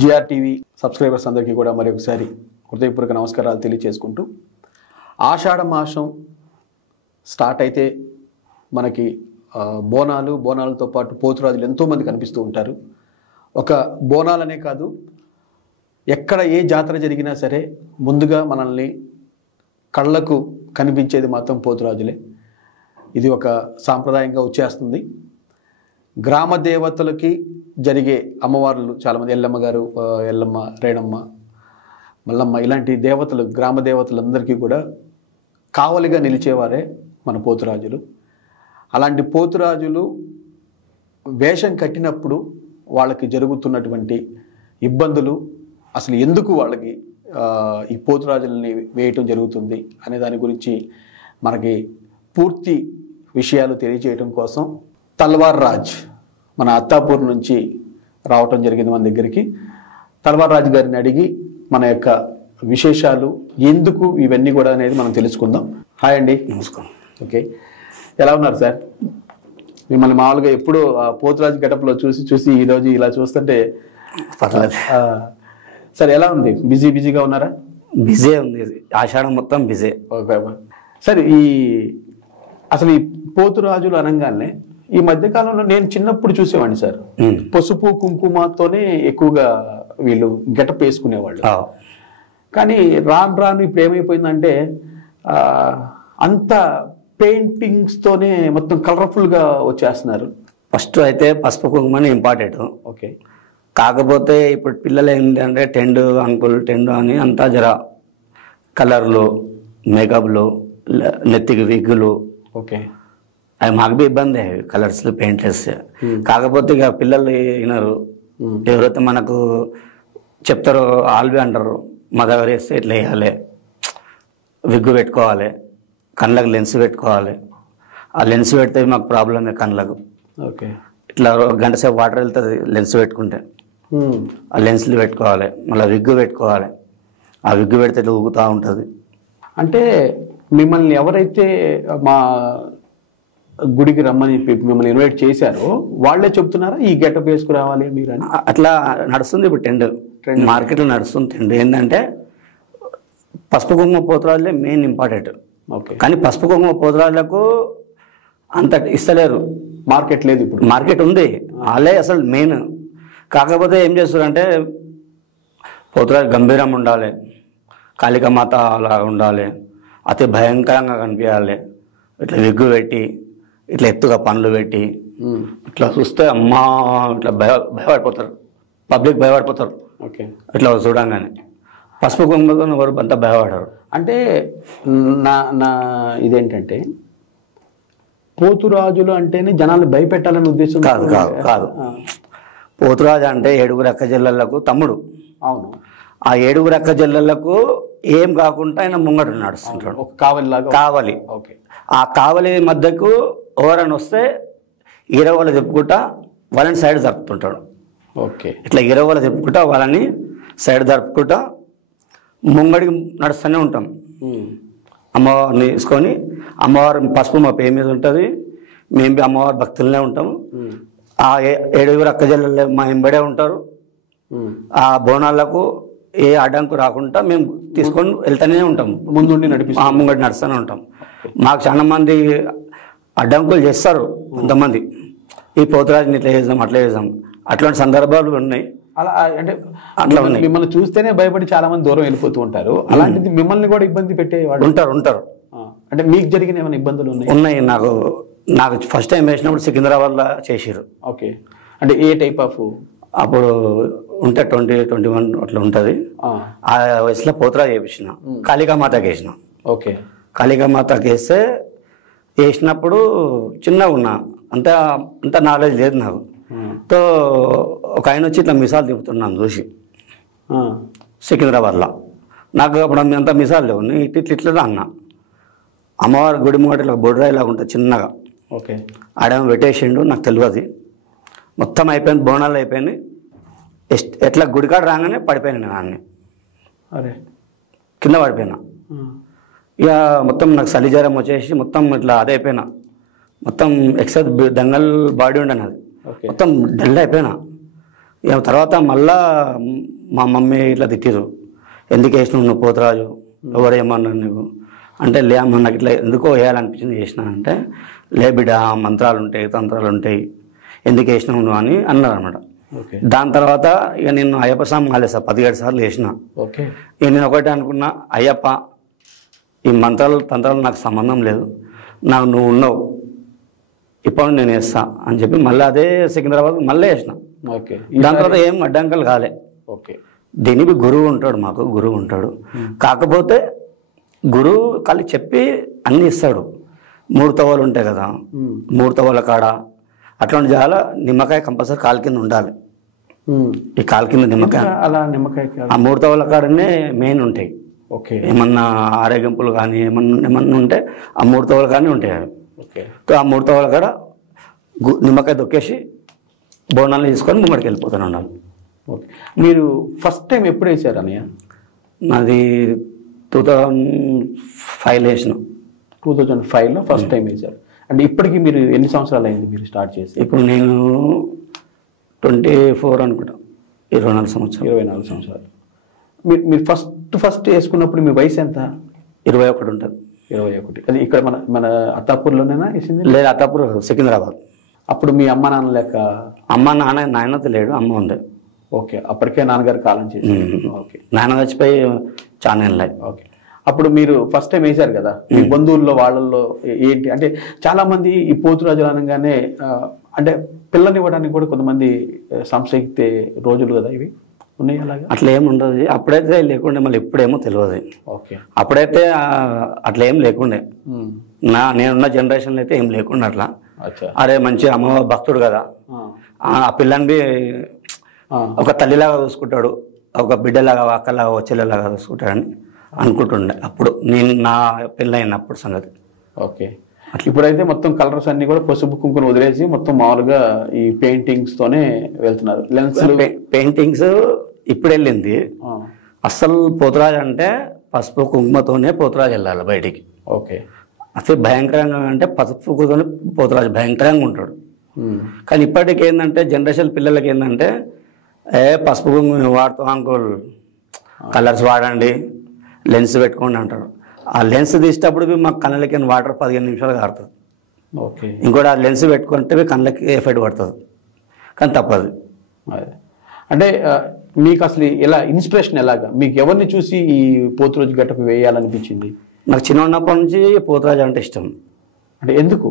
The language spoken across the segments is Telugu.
జిఆర్ టీవీ సబ్స్క్రైబర్స్ అందరికీ కూడా మరొకసారి హృదయపూర్వక నమస్కారాలు తెలియజేసుకుంటూ ఆషాఢ మాసం స్టార్ట్ అయితే మనకి బోనాలతో పాటు పోతురాజులు ఎంతోమంది కనిపిస్తూ ఉంటారు. ఒక బోనాలనే కాదు, ఎక్కడ ఏ జాతర జరిగినా సరే ముందుగా మనల్ని కళ్ళకు కనిపించేది మాత్రం పోతురాజులే. ఇది ఒక సాంప్రదాయంగా వచ్చేస్తుంది. గ్రామ దేవతలకి జరిగే అమ్మవార్లు చాలామంది, ఎల్లమ్మ గారు, ఎల్లమ్మ, రేణమ్మ, మల్లమ్మ, ఇలాంటి దేవతలు, గ్రామ దేవతలందరికీ కూడా కావలిగా నిలిచేవారే మన పోతురాజులు. అలాంటి పోతురాజులు వేషం కట్టినప్పుడు వాళ్ళకి జరుగుతున్నటువంటి ఇబ్బందులు, అసలు ఎందుకు వాళ్ళకి ఈ పోతురాజులని వేయటం జరుగుతుంది అనే దాని గురించి మనకి పూర్తి విషయాలు తెలియజేయడం కోసం తల్వార్ రాజ్ మన అత్తాపూర్ నుంచి రావటం జరిగింది మన దగ్గరికి. తల్వార్ రాజ్ గారిని అడిగి మన యొక్క విశేషాలు, ఎందుకు ఇవన్నీ కూడా అనేది మనం తెలుసుకుందాం. హాయ్ అండి. నమస్కారం. ఓకే, ఎలా ఉన్నారు సార్? మిమ్మల్ని మామూలుగా ఎప్పుడు పోతురాజు గెటప్లో చూసి ఈరోజు ఇలా చూస్తుంటే పర్లేదు సార్. ఎలా ఉంది? బిజీగా ఉన్నారా? బిజీ ఉంది, ఆషాఢం మొత్తం బిజీ. Okay sir. అసలు ఈ పోతురాజులు అనగానే ఈ మధ్యకాలంలో నేను చిన్నప్పుడు చూసేవాడిని సార్, పసుపు కుంకుమతోనే ఎక్కువగా వీళ్ళు గెటప్ వేసుకునేవాళ్ళు. కానీ రాను ఇప్పుడు ఏమైపోయిందంటే అంత పెయింటింగ్స్తోనే మొత్తం కలర్ఫుల్గా వచ్చేస్తున్నారు. ఫస్ట్ అయితే పసుపు కుంకుమని ఇంపార్టెంట్. ఓకే. కాకపోతే ఇప్పుడు పిల్లలు ఏంటంటే అంకుల్ టెండు అని అంతా జర కలర్లు, మేకప్లు, నెత్తికి విగ్గులు. ఓకే. అవి మాకు బి ఇబ్బంది, కలర్స్ పెయింట్ వేస్తే. కాకపోతే ఇక పిల్లలు వినరు. ఎవరైతే మనకు చెప్తారో ఆల్బీ అంటారు, మా దగ్గర వేస్తే ఇట్లా వేయాలి, విగ్గు పెట్టుకోవాలి, కళ్ళకు లెన్స్ పెట్టుకోవాలి. ఆ లెన్స్ పెడితే మాకు ప్రాబ్లమే కళ్ళకు. ఓకే. ఇట్లా గంట సేపు వాటర్ వెళ్తుంది లెన్స్ పెట్టుకుంటే. ఆ లెన్స్లు పెట్టుకోవాలి, మళ్ళీ విగ్గు పెట్టుకోవాలి. ఆ విగ్గు పెడితే ఇట్లా ఊగుతూ ఉంటుంది. అంటే మిమ్మల్ని ఎవరైతే మా గుడికి రమ్మని మిమ్మల్ని ఇన్వైట్ చేశారో వాళ్ళే చెప్తున్నారా ఈ గెటప్ వేసుకురావాలి మీరు అని? అట్లా నడుస్తుంది ఇప్పుడు ట్రెండ్ మార్కెట్లో నడుస్తుంది ట్రెండ్. ఏంటంటే పసుపు కుంకుమ పోతురాజులే మెయిన్ ఇంపార్టెంట్. ఓకే. కానీ పసుపు కుంకుమ పోతురాజులకు అంత ఇస్తలేరు, మార్కెట్ లేదు. ఇప్పుడు మార్కెట్ ఉంది, వాళ్ళే అసలు మెయిన్. కాకపోతే ఏం చేస్తారంటే పోతురాజు గంభీరంగా ఉండాలి, కాళికామాత అలా ఉండాలి, అతి భయంకరంగా కనిపించాలి, ఇట్లా విగ్గు పెట్టి ఇట్లా ఎత్తుగా పనులు పెట్టి ఇట్లా చూస్తే అమ్మా ఇట్లా భయపడిపోతారు, పబ్లిక్ భయపడిపోతారు. ఓకే. ఇట్లా చూడంగానే పసుపు కుంకుమతో ఎవరు అంతా భయపడరు. అంటే నా ఇదేంటంటే పోతురాజులు అంటేనే జనాలు భయపెట్టాలని ఉద్దేశం కాదు. పోతురాజు అంటే 7 అక్క చెల్లెళ్లకు తమ్ముడు. అవును. ఆ 7 అక్క చెల్లెళ్లకు ఏం కాకుండా ఆయన ముంగట నడుస్తుంటాడు, ఒక కావలిలాగా. కావలి. ఓకే. ఆ కావలి మధ్యకు ఎవరైనా వస్తే ఈరవలు చెప్పుకుంటా వాళ్ళని సైడ్ జరుపుతుంటాడు. ఓకే. ఇట్లా ఈరవలు చెప్పుకుంటా వాళ్ళని సైడ్ జరుపుకుంటా ముంగడికి నడుస్తూనే ఉంటాం. అమ్మవారిని తీసుకొని, అమ్మవారి పసుపు మా పేరు మీద ఉంటుంది, మేము అమ్మవారి భక్తులనే ఉంటాము. ఆ 7 అక్క చెల్లెళ్ళు మా ఎంబడే ఉంటారు. ఆ బోనాలకు ఏ అడ్డంకు రాకుండా మేము తీసుకొని వెళ్తూనే ఉంటాం, ముందుండి ముంగడి నడుస్తూనే ఉంటాం. మాకు చాలా మంది అడ్డంకులు చేస్తారు. కొంతమంది ఈ పోతురాజుని ఇట్లా చేద్దాం అట్లా చేద్దాం, అట్లాంటి సందర్భాలు ఉన్నాయి. అలా అంటే అట్లా మిమ్మల్ని చూస్తేనే భయపడి చాలా మంది దూరం వెళ్ళిపోతూ ఉంటారు. అలాంటిది మిమ్మల్ని కూడా ఇబ్బంది పెట్టేవాడు ఉంటారు. అంటే మీకు జరిగిన ఏమైనా ఇబ్బందులు ఉన్నాయి? నాకు ఫస్ట్ టైం వేసినప్పుడు సికింద్రాబాద్లో చేసారు. ఓకే. అంటే ఏ టైప్ ఆఫ్? అప్పుడు ఉంటే 20-21 అట్లా ఉంటుంది. ఆ వయసులో పోతురాజు చేయించిన, కాళికామాతకి వేసిన. ఓకే. కాళికామాతకి వేసినప్పుడు చిన్నగా ఉన్నా, అంత నాలెడ్జ్ లేదు నాకు. తో ఒక ఆయన వచ్చి ఇట్లా మిసాలు తిప్పుతున్నాను చూసి సికింద్రాబాద్లో. నాకు అప్పుడు అంత మిసాలు లేవు, ఇట్లా అన్నా. అమ్మవారి గుడి ముంగట ఇలా బొడ్రాయిలాగా ఉంటుంది చిన్నగా. ఓకే. ఆడేమో పెట్టేసిండు, నాకు తెలియదు. మొత్తం అయిపోయింది, బోనాలు అయిపోయింది. ఎట్లా గుడికాడ రాగానే పడిపోయాను నేను అన్నీ, అరే కింద పడిపోయినా. ఇక మొత్తం నాకు చలిజ్వరం వచ్చేసి మొత్తం ఇట్లా అదే అయిపోయినా. మొత్తం ఎక్సైజ్ దంగల్ బాడీ ఉండే నాది, మొత్తం డల్ అయిపోయినా. ఇక తర్వాత మళ్ళా మా మమ్మీ ఇట్లా తిట్టిరు, ఎందుకు వేసినావు నువ్వు పోతురాజు, ఎవరేమన్నారు నీకు అంటే, లే అమ్మ నాకు ఇట్లా ఎందుకో వేయాలనిపించింది వేసినా అంటే, లే బిడ్డ మంత్రాలు ఉంటాయి తంత్రాలు ఉంటాయి ఎందుకు వేసినావు నువ్వు అని అన్నారు అనమాట. దాని తర్వాత ఇక నేను అయ్యప్ప స్వామి మాలేసా 17 సార్లు వేసిన. ఇక నేను ఒకటే అనుకున్నా, అయ్యప్ప ఈ మంత్రాలు తంత్రాలు నాకు సంబంధం లేదు, నాకు నువ్వు ఉన్నావు, ఇప్పుడు నేను వేస్తా అని చెప్పి మళ్ళీ అదే సికింద్రాబాద్ మళ్ళీ వేసిన. దాని తర్వాత ఏం అడ్డంకలు కాలే. దీనికి గురువు ఉంటాడు, మాకు గురువు ఉంటాడు. కాకపోతే గురువు ఖాళీ చెప్పి అన్ని ఇస్తాడు. 3 తవ్వలు ఉంటాయి కదా, 3 తవ్వల కాడ అట్లాంటి చాలా నిమ్మకాయ కంపల్సరీ కాలు కింద ఉండాలి. ఈ కాలు కింద నిమ్మకాయ, ఆ 3 తవ్వల కాడనే మెయిన్ ఉంటాయి. ఏమన్నా ఆరోగ్యంపులు కానీ ఏమన్నా ఉంటే ఆ 3 తవ్వల కానీ ఉంటాయి. ఆ 3 తవ్వల కాడ నిమ్మకాయ దొక్కేసి బోనాలు తీసుకొని ముంగడికి వెళ్ళిపోతాను ఉండాలి. మీరు ఫస్ట్ టైం ఎప్పుడు వేసారు అన్నయ్య? నాది 2005 వేసిన. 2005లో ఫస్ట్ టైం వేసారు. అంటే ఇప్పటికి మీరు ఎన్ని సంవత్సరాలు అయింది మీరు స్టార్ట్ చేసి? ఇప్పుడు నేను 24 అనుకుంటా, 24 సంవత్సరాలు. 24 సంవత్సరాలు. మీరు ఫస్ట్ వేసుకున్నప్పుడు మీ వయసు ఎంత? 21 ఉంటుంది. 21. అది ఇక్కడ మన అత్తాపూర్లోనేనా వేసింది? లేదు, అత్తాపూర్ సికింద్రాబాద్. అప్పుడు మీ అమ్మ నాన్న లెక్క? నాయన లేడు, అమ్మ ఉండే. అప్పటికే నాన్నగారు కాలం చేసి. నాన్న చచ్చిపోయి చాలా ఏళ్ళాయి. అప్పుడు మీరు ఫస్ట్ టైం వేశారు కదా, మీ బంధువుల్లో వాళ్ళల్లో ఏంటి అంటే, చాలా మంది ఈ పోతురాజులు అనగానే అంటే పిల్లనివ్వడానికి కూడా కొంతమంది సంశయితే రోజులు కదా ఇవి ఉన్నాయి, అలాగా? అట్లా ఏమి ఉండదు. అప్పుడైతే లేకుండే, మళ్ళీ ఇప్పుడేమో తెలియదు. అప్పుడైతే అట్లా ఏం లేకుండే. నేనున్న జనరేషన్లో అయితే ఏం లేకుండా అట్లా. అరే మంచి అమ్మవారి భక్తుడు కదా, ఆ పిల్లని ఒక తల్లిలాగా చూసుకుంటాడు, ఒక బిడ్డలాగా అక్కలాగా చెల్లెలాగా చూసుకుంటాడని అనుకుంటుండే అప్పుడు నేను నా పెళ్ళైనప్పుడు సంగతి. ఇప్పుడైతే మొత్తం కలర్స్ అన్ని కూడా పసుపు కుంకుమ వదిలేసి మొత్తం మామూలుగా ఈ పెయింటింగ్స్ తోనే వెళ్తున్నారు. పెయింటింగ్స్ ఇప్పుడు వెళ్ళింది. అసలు పోతురాజు అంటే పసుపు కుంకుమతోనే పోతురాజు వెళ్ళాలి బయటికి. అసలు భయంకరంగా అంటే పసుపు కుంకుమతోనే పోతురాజు భయంకరంగా ఉంటాడు. కానీ ఇప్పటికి ఏంటంటే జనరేషన్ పిల్లలకి ఏంటంటే, పసుపు కుంకుమ వాడుతాం అంకుల్, కలర్స్ వాడండి, లెన్స్ పెట్టుకోండి అంటారు. ఆ లెన్స్ తీసేటప్పుడు మాకు కళ్ళకి వాటర్ 15 నిమిషాలు కారుతుంది. ఇంకోటి ఆ లెన్స్ పెట్టుకుంటే కళ్ళకి ఎఫెక్ట్ పడుతుంది. కానీ తప్పదు. అంటే మీకు అసలు ఎలా ఇన్స్పిరేషన్ ఎలాగా, మీకు ఎవరిని చూసి ఈ పోతురాజు గెటప్ వేయాలనిపించింది? నాకు చిన్న ఉన్నప్పటి నుంచి పోతురాజు అంటే ఇష్టం. అంటే ఎందుకు?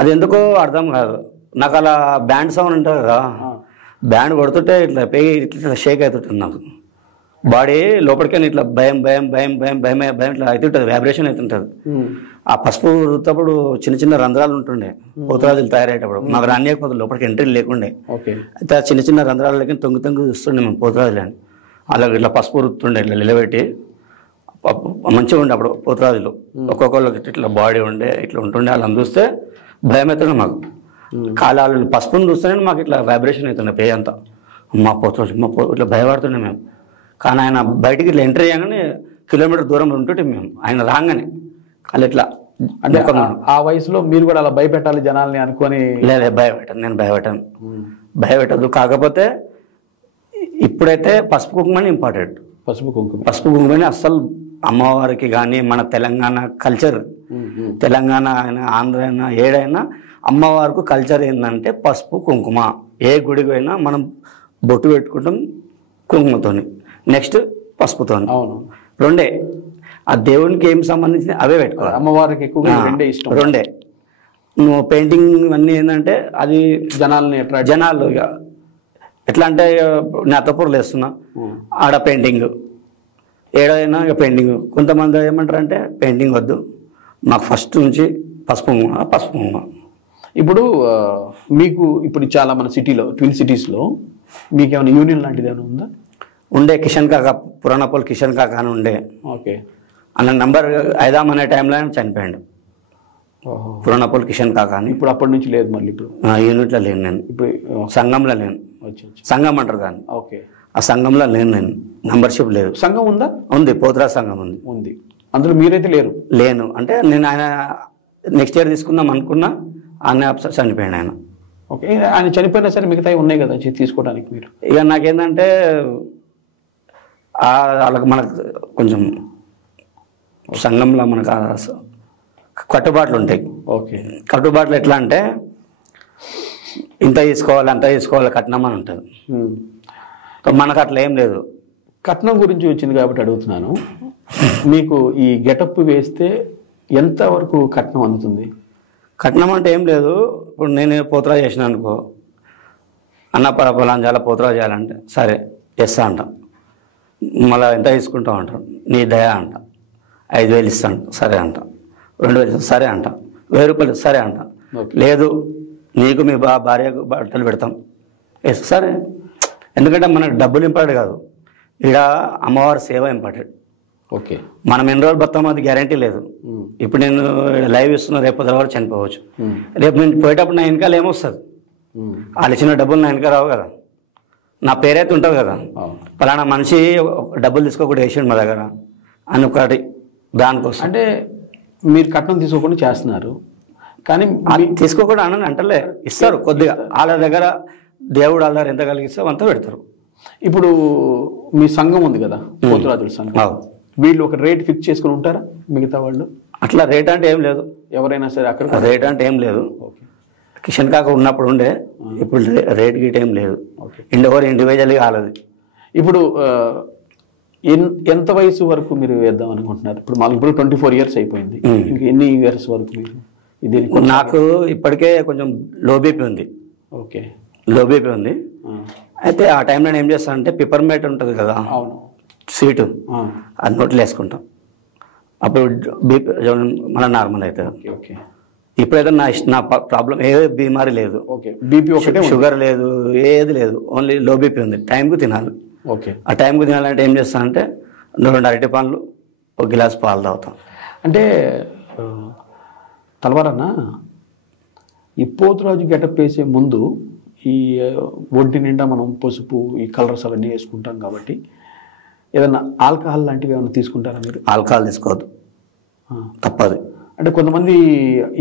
అది ఎందుకో అర్థం కాదు నాకు. అలా బ్యాండ్ సౌండ్ ఉంటుంది కదా, బ్యాండ్ కొడుతుంటే ఇట్లా ఇట్లా షేక్ అవుతుంటుంది నాకు. బాడీ లోపలికి ఇట్లా భయం భయం భయం భయం భయం భయం ఇట్లా అవుతుంటుంది, వైబ్రేషన్ అవుతుంటుంది. ఆ పసుపు రుతప్పుడు చిన్న చిన్న రంధ్రాలు ఉంటుండే పోతురాజులు తయారయ్యేటప్పుడు. మాకు రానియకపోతే లోపలికి ఎంట్రీ లేకుండే. అయితే ఆ చిన్న చిన్న రంధ్రాలకి తొంగి చూస్తుండే మేము పోతురాజులని. అలాగే ఇట్లా పసుపు రుతుండే, ఇట్లా నిలబెట్టి మంచిగా ఉండే అప్పుడు పోతురాజులు. ఒక్కొక్కళ్ళకి ఇట్లా బాడీ ఉండే, ఇట్లా ఉంటుండే. వాళ్ళని చూస్తే భయం అవుతుండే మాకు. కాలాలు పసుపుని చూస్తేనే మాకు ఇట్లా వైబ్రేషన్ అవుతుండే పే అంతా. మా పోతురాజు ఇట్లా భయపడుతుండే మేము. కానీ ఆయన బయటికి ఇట్లా ఎంట్రీ అయ్యాగానే కిలోమీటర్ దూరం ఉంటుంటే మేము ఆయన రాగానే వాళ్ళు ఇట్లా. అంటే ఆ వయసులో మీరు కూడా అలా భయపెట్టాలి జనాల్ని అనుకొని? లేదు, నేను భయపెట్టదు. కాకపోతే ఇప్పుడైతే పసుపు కుంకుమని ఇంపార్టెంట్. పసుపు కుంకుమని అస్సలు అమ్మవారికి కానీ మన తెలంగాణ కల్చర్, తెలంగాణ అయినా ఆంధ్ర అయినా ఏడైనా అమ్మవారికి కల్చర్ ఏంటంటే పసుపు కుంకుమ. ఏ గుడికి అయినా మనం బొట్టు పెట్టుకుంటాం కుంకుమతోని, నెక్స్ట్ పసుపుతోని. రెండే. ఆ దేవునికి ఏం సంబంధించిన అవే పెట్టుకోవాలి. అమ్మవారికి ఎక్కువగా రెండే ఇష్టం. రెండే. నువ్వు పెయింటింగ్ అన్నీ ఏంటంటే అది జనాలు ఇక ఎట్లా అంటే నేను అత్తపూర్లు వేస్తున్నా, ఆడ పెయింటింగ్, ఏడైనా ఇక పెయింటింగ్. కొంతమంది ఏమంటారు అంటే పెయింటింగ్ వద్దు, మాకు ఫస్ట్ నుంచి పసుపు. ఇప్పుడు మీకు ఇప్పుడు చాలా మన సిటీలో ట్విన్ సిటీస్లో మీకు ఏమైనా యూనియన్ లాంటిది ఏమైనా ఉందా? ఉండే, కిషన్ కాక, పురాణపల్లి కిషన్ కాక అని ఉండే. అన్న నంబర్ ఐదామనే టైంలో చనిపోయాడు పురాణపల్లి కిషన్ కాక అని. ఇప్పుడు అప్పటి నుంచి లేదు మళ్ళీ? ఇప్పుడు యూనిట్లో లేను నేను, ఇప్పుడు సంఘంలో లేను. సంఘం అంటారు దాన్ని. ఆ సంఘంలో లేను నేను, మెంబర్షిప్ లేదు. సంఘం ఉందా? ఉంది, పోతురాజు సంఘం ఉంది. అందులో మీరైతే లేను అంటే నేను ఆయన నెక్స్ట్ ఇయర్ తీసుకుందాం అనుకున్నా, ఆయన చనిపోయాడు ఆయన. ఓకే, ఆయన చనిపోయినా సరే మిగతావి ఉన్నాయి కదా తీసుకోవడానికి మీరు? ఇక నాకేంటంటే వాళ్ళకి మనకు కొంచెం సంఘంలో మనకు కట్టుబాట్లు ఉంటాయి. ఓకే, కట్టుబాట్లు ఎట్లా అంటే ఇంత తీసుకోవాలి అంత తీసుకోవాలి కట్నం అని ఉంటుంది. మనకు అట్లా ఏం లేదు. కట్నం గురించి వచ్చింది కాబట్టి అడుగుతున్నాను, మీకు ఈ గెటప్ వేస్తే ఎంత వరకు కట్నం అందుతుంది? కట్నం అంటే ఏం లేదు. ఇప్పుడు నేను పోతురా చేసిన అనుకో, అన్న పలాంజాల పోతురా చేయాలంటే సరే చేస్తా అంట. మళ్ళీ ఎంత తీసుకుంటావు అంటారు, నీ దయ అంట. 5,000 ఇస్తాను సరే అంట. 2,000 సరే అంట. 1,000 రూపాయలు సరే అంట. లేదు నీకు మీ భార్యకు బట్టలు పెడతాం సరే. ఎందుకంటే మనకు డబ్బులు ఇంపార్టెంట్ కాదు, ఇక్కడ అమ్మవారి సేవ ఇంపార్టెంట్. ఓకే, మనం ఎన్ని రోజులు బతామో అది గ్యారంటీ లేదు. ఇప్పుడు నేను లైవ్ ఇస్తున్నా, రేపు తర్వాత చనిపోవచ్చు. రేపు నేను పోయేటప్పుడు నా వెనకాల ఏమొస్తుంది? వాళ్ళు ఇచ్చిన డబ్బులు నా వెనక రావు కదా, నా పేరైతే ఉంటుంది కదా. పలానా మనిషి డబ్బులు తీసుకోకుండా వేసాడు మా దగ్గర అని ఒకటి దానికోసం. అంటే మీరు కట్నం తీసుకోకుండా చేస్తున్నారు, కానీ తీసుకోకుండా అని అంటలే, ఇస్తారు కొద్దిగా. వాళ్ళ దగ్గర దేవుడు వాళ్ళ ఎంత కలిగిస్తే అంతా పెడతారు. ఇప్పుడు మీ సంఘం ఉంది కదా, పోతురాజుల సంఘం, వీళ్ళు ఒక రేట్ ఫిక్స్ చేసుకుని ఉంటారా మిగతా వాళ్ళు? అట్లా రేట్ అంటే ఏం లేదు, ఎవరైనా సరే అక్కడ రేట్ అంటే ఏం లేదు. కిషన్ కాక ఉన్నప్పుడు ఉండే, ఇప్పుడు రేట్ గీట్ ఏం లేదు. ఇండివిజువల్గా కాలేదు. ఇప్పుడు ఎంత వయసు వరకు మీరు వేద్దాం అనుకుంటున్నారు? ఇప్పుడు మాకు ఇప్పుడు 24 years అయిపోయింది, ఇంకా ఎన్ని ఇయర్స్ వరకు మీరు ఇది? నాకు ఇప్పటికే కొంచెం లో బీపీ ఉంది. ఓకే, లో బీపీ ఉంది. అయితే ఆ టైంలో నేను ఏం చేస్తాను అంటే పిపర్మేట్ ఉంటుంది కదా, అవును, స్వీటు, అది నోట్లో వేసుకుంటాం. అప్పుడు బీపీ మన నార్మల్ అవుతుంది. ఓకే, ఇప్పుడైతే నా ప్రాబ్లం ఏ బీమారీ లేదు. ఓకే, బీపీ ఒకటే, షుగర్ లేదు, ఏది లేదు, ఓన్లీ లో బీపీ ఉంది. టైంకు తినాలి. ఓకే, ఆ టైంకు తినాలంటే ఏం చేస్తానంటే 2 అరటి పండ్లు, 1 గ్లాస్ పాలు తాగుతాం. అంటే తలవారన్నా, ఈ పోతురాజు గెటప్ వేసే ముందు ఈ ఒంటి నిండా మనం పసుపు, ఈ కలర్స్ అవన్నీ వేసుకుంటాం కాబట్టి ఏదైనా ఆల్కహాల్ లాంటివి ఏమైనా తీసుకుంటారా మీరు? ఆల్కహాల్ తీసుకోవద్దు, తప్పదు. అంటే కొంతమంది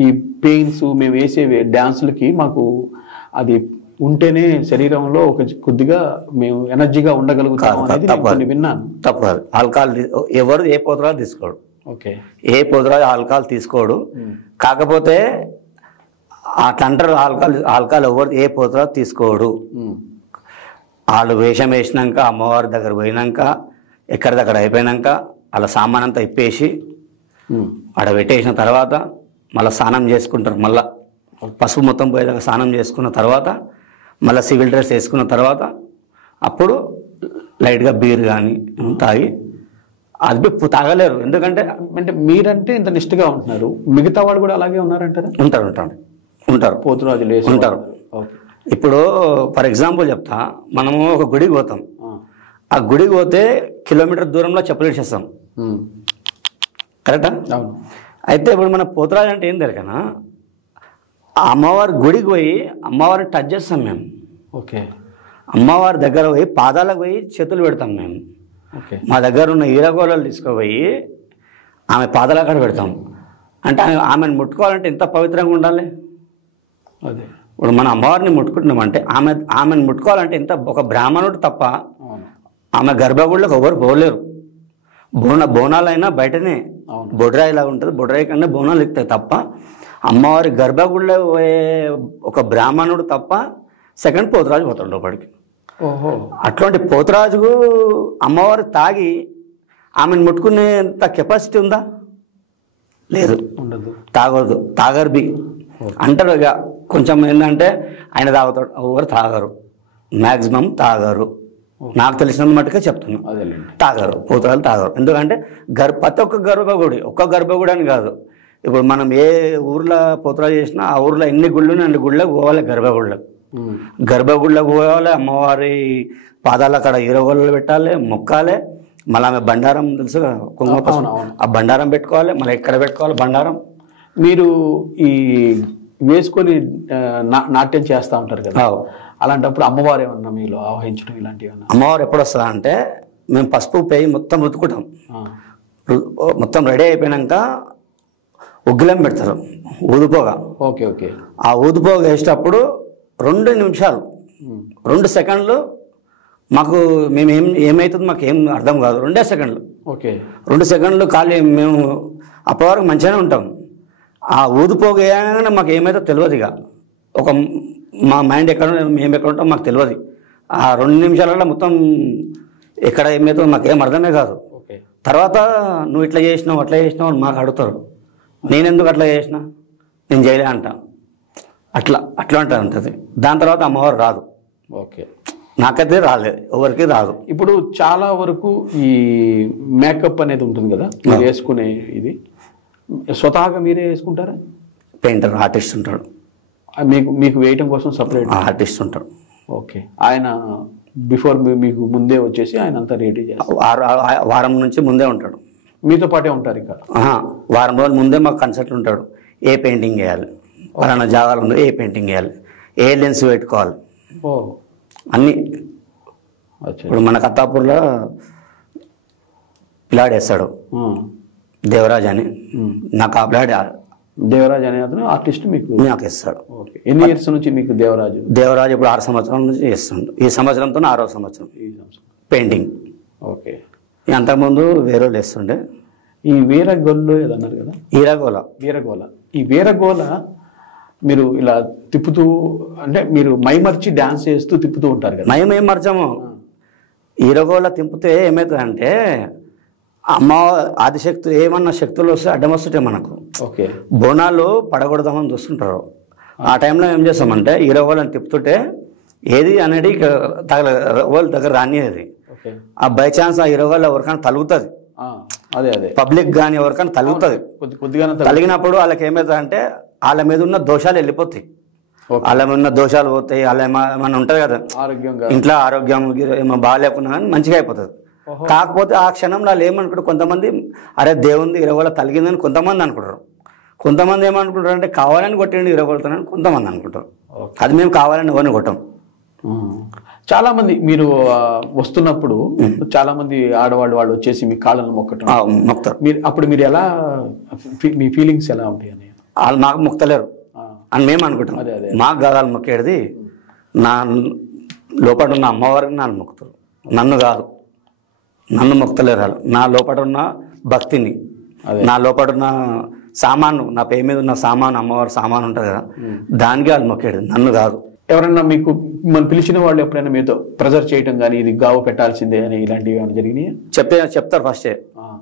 ఈ పెయిన్స్ మేము వేసే డ్యాన్సులకి మాకు అది ఉంటేనే శరీరంలో కొద్దిగా మేము ఎనర్జీగా ఉండగలుగుతాం అనేది విన్నాను. తప్పదు. ఆల్కహాల్ ఎవరు ఏ పోతురాజు తీసుకోడు. ఓకే, ఏ పోతురాజు ఆల్కహాల్ తీసుకోడు. కాకపోతే అట్లా అంటారు, ఆల్కహాల్ ఎవరు ఏ పోతురాజు తీసుకోడు. వాళ్ళు వేషం వేసినాక, అమ్మవారి దగ్గర పోయినాక, ఎక్కడిదక్కడ అయిపోయినాక వాళ్ళ సామాన్ అంతా ఇప్పేసి ఆడ పెట్టేసిన తర్వాత మళ్ళీ స్నానం చేసుకుంటారు. మళ్ళీ పసుపు మొత్తం పోయేదాకా స్నానం చేసుకున్న తర్వాత మళ్ళీ సివిల్ డ్రెస్ వేసుకున్న తర్వాత అప్పుడు లైట్గా బీర్ కానీ తాగి, అది తాగలేరు. ఎందుకంటే మీరంటే ఇంత నిష్ఠగా ఉంటున్నారు, మిగతా వాళ్ళు కూడా అలాగే ఉన్నారంటారా? ఉంటారు పోతురాజులు ఉంటారు. ఇప్పుడు ఫర్ ఎగ్జాంపుల్ చెప్తా, మనము ఒక గుడికి పోతాం. ఆ గుడికి పోతే కిలోమీటర్ దూరంలో చెప్పులు ఇచ్చేస్తాం, కరెక్టా? అయితే ఇప్పుడు మన పోతురాజు అంటే ఏం తెలియకనా, అమ్మవారి గుడికి పోయి అమ్మవారిని టచ్ చేస్తాం మేము. ఓకే, అమ్మవారి దగ్గర పోయి పాదాలకు పోయి చేతులు పెడతాం మేము. ఓకే, మా దగ్గర ఉన్న ఈరగోళలు తీసుకుపోయి ఆమె పాదాల కాడ పెడతాం. అంటే ఆమెను ముట్టుకోవాలంటే ఎంత పవిత్రంగా ఉండాలి. అదే ఇప్పుడు మన అమ్మవారిని ముట్టుకుంటున్నామంటే ఆమెను ముట్టుకోవాలంటే ఎంత, ఒక బ్రాహ్మణుడు తప్ప ఆమె గర్భగుడిలోకి ఎవరు పోలేరు. బోనాలైనా బయటనే, బొడ్రాయి లాగా ఉంటుంది, బొడ్రాయి కన్నా బోనాలు ఎక్కుతాయి తప్ప అమ్మవారి గర్భగుడిలో పోయే ఒక బ్రాహ్మణుడు తప్ప సెకండ్ పోతురాజు పోతాడు లోపలికి. ఓహో, అట్లాంటి పోతురాజుకు అమ్మవారు తాగి ఆమెను ముట్టుకునేంత కెపాసిటీ ఉందా? లేదు, ఉండదు. తాగదు, తాగర్బి అంటారు. ఇక కొంచెం ఏంటంటే ఆయన తాగుతాడు, ఎవరు తాగరు, మ్యాక్సిమం తాగరు. నాకు తెలిసినంత మట్టుకే చెప్తున్నాను, తాగరు, పోతురాజులు తాగరు. ఎందుకంటే ప్రతి ఒక్క గర్భగుడి, ఒక్క గర్భగుడి అని కాదు. ఇప్పుడు మనం ఏ ఊర్లో పోతురాజు చేసినా ఆ ఊర్లో ఎన్ని గుళ్ళు అన్ని గుళ్ళకి పోవాలి, గర్భగుళ్ళకి పోవాలి. అమ్మవారి పాదాల అక్కడ ఈరగోళ్ళు పెట్టాలి, మొక్కాలి. మళ్ళీ ఆమె బండారం తెలుసు కదా, కుంకుమ, ఆ బండారం పెట్టుకోవాలి. మళ్ళీ ఎక్కడ పెట్టుకోవాలి బండారం. మీరు ఈ వేసుకొని నాట్యం చేస్తూ ఉంటారు కదా, అలాంటప్పుడు అమ్మవారు ఏమన్నా మీలో ఆవహించడం ఇలాంటివి ఏమన్నా? అమ్మవారు ఎప్పుడు వస్తుందా అంటే, మేము పసుపు పేయి మొత్తం రుద్దుకుంటాం. మొత్తం రెడీ అయిపోయినాక ఉగ్గులం పెడతారు, ఊదుపోగా. Okay, okay. ఆ ఊదుపోగా వేసేటప్పుడు 2 నిమిషాలు 2 సెకండ్లు మాకు ఏమవుతుందో మాకు ఏం అర్థం కాదు. 2 సెకండ్లు. ఓకే. 2 సెకండ్లు ఖాళీ మేము అప్పటి వరకు మంచిగానే ఉంటాం. ఆ ఊదిపోగానే మాకు ఏమైతే తెలియదు. ఇక ఒక మా మైండ్ ఎక్కడ మేము ఎక్కడ ఉంటాం మాకు తెలియదు. ఆ 2 నిమిషాలలో మొత్తం ఎక్కడ ఏమైతే మాకు ఏం అర్థమే కాదు. తర్వాత నువ్వు ఇట్లా చేసినావు అట్లా చేసినావు అని మాకు అడుగుతారు. నేను ఎందుకు అట్లా చేసిన, నేను చేయలే అంటాను. అట్లా ఉంటుంది. దాని తర్వాత అమ్మవారు రాదు. ఓకే. నాకైతే రాలేదు, ఎవరికి రాదు. ఇప్పుడు చాలా వరకు ఈ మేకప్ అనేది ఉంటుంది కదా, మీరు వేసుకునే ఇది స్వతహాగా మీరే వేసుకుంటారా? పెయింటర్ ఆర్టిస్ట్ ఉంటాడు, మీకు వేయటం కోసం సపరేట్ ఆర్టిస్ట్ ఉంటాడు. ఓకే. ఆయన బిఫోర్ మీకు ముందే వచ్చేసి ఆయన అంతా రెడీ చేస్తారు. వారం నుంచి ముందే ఉంటాడు, మీతో పాటే ఉంటారు. ఇంకా వారం రోజుల ముందే మాకు కన్సల్ట్ ఉంటాడు. ఏ పెయింటింగ్ వేయాలి, పలానా జాగాలు ఉంది, ఏ పెయింటింగ్ వేయాలి, ఏ లెన్స్ పెట్టుకోవాలి, అన్నీ. ఇప్పుడు మన కత్తాపూర్లో పిల్లాడు వేస్తాడు దేవరాజ్ అని. నాకు ఆ పిల్లాడు దేవరాజ్ అనే అతను ఆర్టిస్ట్ మీకు నాకు ఇస్తాడు. ఓకే. ఎన్ని ఇయర్స్ నుంచి మీకు దేవరాజు ఇప్పుడు 6 సంవత్సరాల నుంచి చేస్తుండు. ఈ సంవత్సరంతో 6వ సంవత్సరం పెయింటింగ్. ఓకే. అంతకుముందు వేరే వేస్తుండే. ఈ వీరగోల్లో ఏదన్నారు కదా, వీరగోల. ఈ వీరగోల మీరు ఇలా తిప్పుతూ, అంటే మీరు మైమర్చి డాన్స్ చేస్తూ తిప్పుతూ ఉంటారు కదా? ఏం మర్చాము. వీరగోల తింపితే ఏమవుతుందంటే అమ్మ ఆదిశక్తి ఏమన్నా శక్తులు వస్తే అడ్డం వస్తుంటాయి మనకు. ఓకే. బోనాలు పడగొడదామని చూస్తుంటారు. ఆ టైంలో ఏం చేస్తామంటే వీరగోళని తిప్పుతుంటే ఏది అనేది వాళ్ళ దగ్గర రానిది. ఆ బై ఛాన్స్ ఆ వీరగోళ ఎవరికైనా తలుగుతుంది, పబ్లిక్ కానీ ఎవరికైనా తలుగుతుంది. తలిగినప్పుడు వాళ్ళకి ఏమవుతుంది అంటే వాళ్ళ మీద ఉన్న దోషాలు వెళ్ళిపోతాయి, వాళ్ళ మీద ఉన్న దోషాలు పోతాయి. వాళ్ళ ఏమైనా ఉంటుంది కదా ఇంట్లో ఆరోగ్యం ఏమో బాగాలేకున్నా కానీ మంచిగా అయిపోతుంది. కాకపోతే ఆ క్షణంలో వాళ్ళు ఏమనుకుంటారు, కొంతమంది అరే దేవుంది ఇరగోళ తలిగిందని కొంతమంది అనుకుంటారు. కొంతమంది ఏమనుకుంటారు అంటే కావాలని కొట్టండి ఇరగొడతానని కొంతమంది అనుకుంటారు. అది మేము కావాలని ఎవరిని కొట్టాం. చాలా మంది మీరు వస్తున్నప్పుడు చాలా మంది ఆడవాళ్ళు వాళ్ళు వచ్చేసి మీ కాళ్ళను మొక్కుతారు. అప్పుడు మీరు ఎలా, మీ ఫీలింగ్స్ ఎలా ఉంటాయి అని? వాళ్ళు మాకు మొక్కలేరు అని మేము అనుకుంటాం. మాకు గాదాలు మొక్కేది నా లోపల ఉన్న అమ్మవారికి నన్ను మొక్కుతారు, నన్ను కాదు. నన్ను మొక్కలేరు వాళ్ళు. నా లోపల ఉన్న భక్తిని, నా లోపల ఉన్న సామాను, నా పేరు మీద ఉన్న సామాను, అమ్మవారి సామాను ఉంటుంది కదా, దానికి వాళ్ళు మొక్కేది, నన్ను కాదు. ఎవరన్నా మీకు మనం పిలిచిన వాళ్ళు ఎప్పుడైనా మీతో ప్రెజర్ చేయటం కానీ ఇది గావు పెట్టాల్సిందే అని ఇలాంటివి ఏమైనా జరిగినాయి? చెప్తారు ఫస్టే.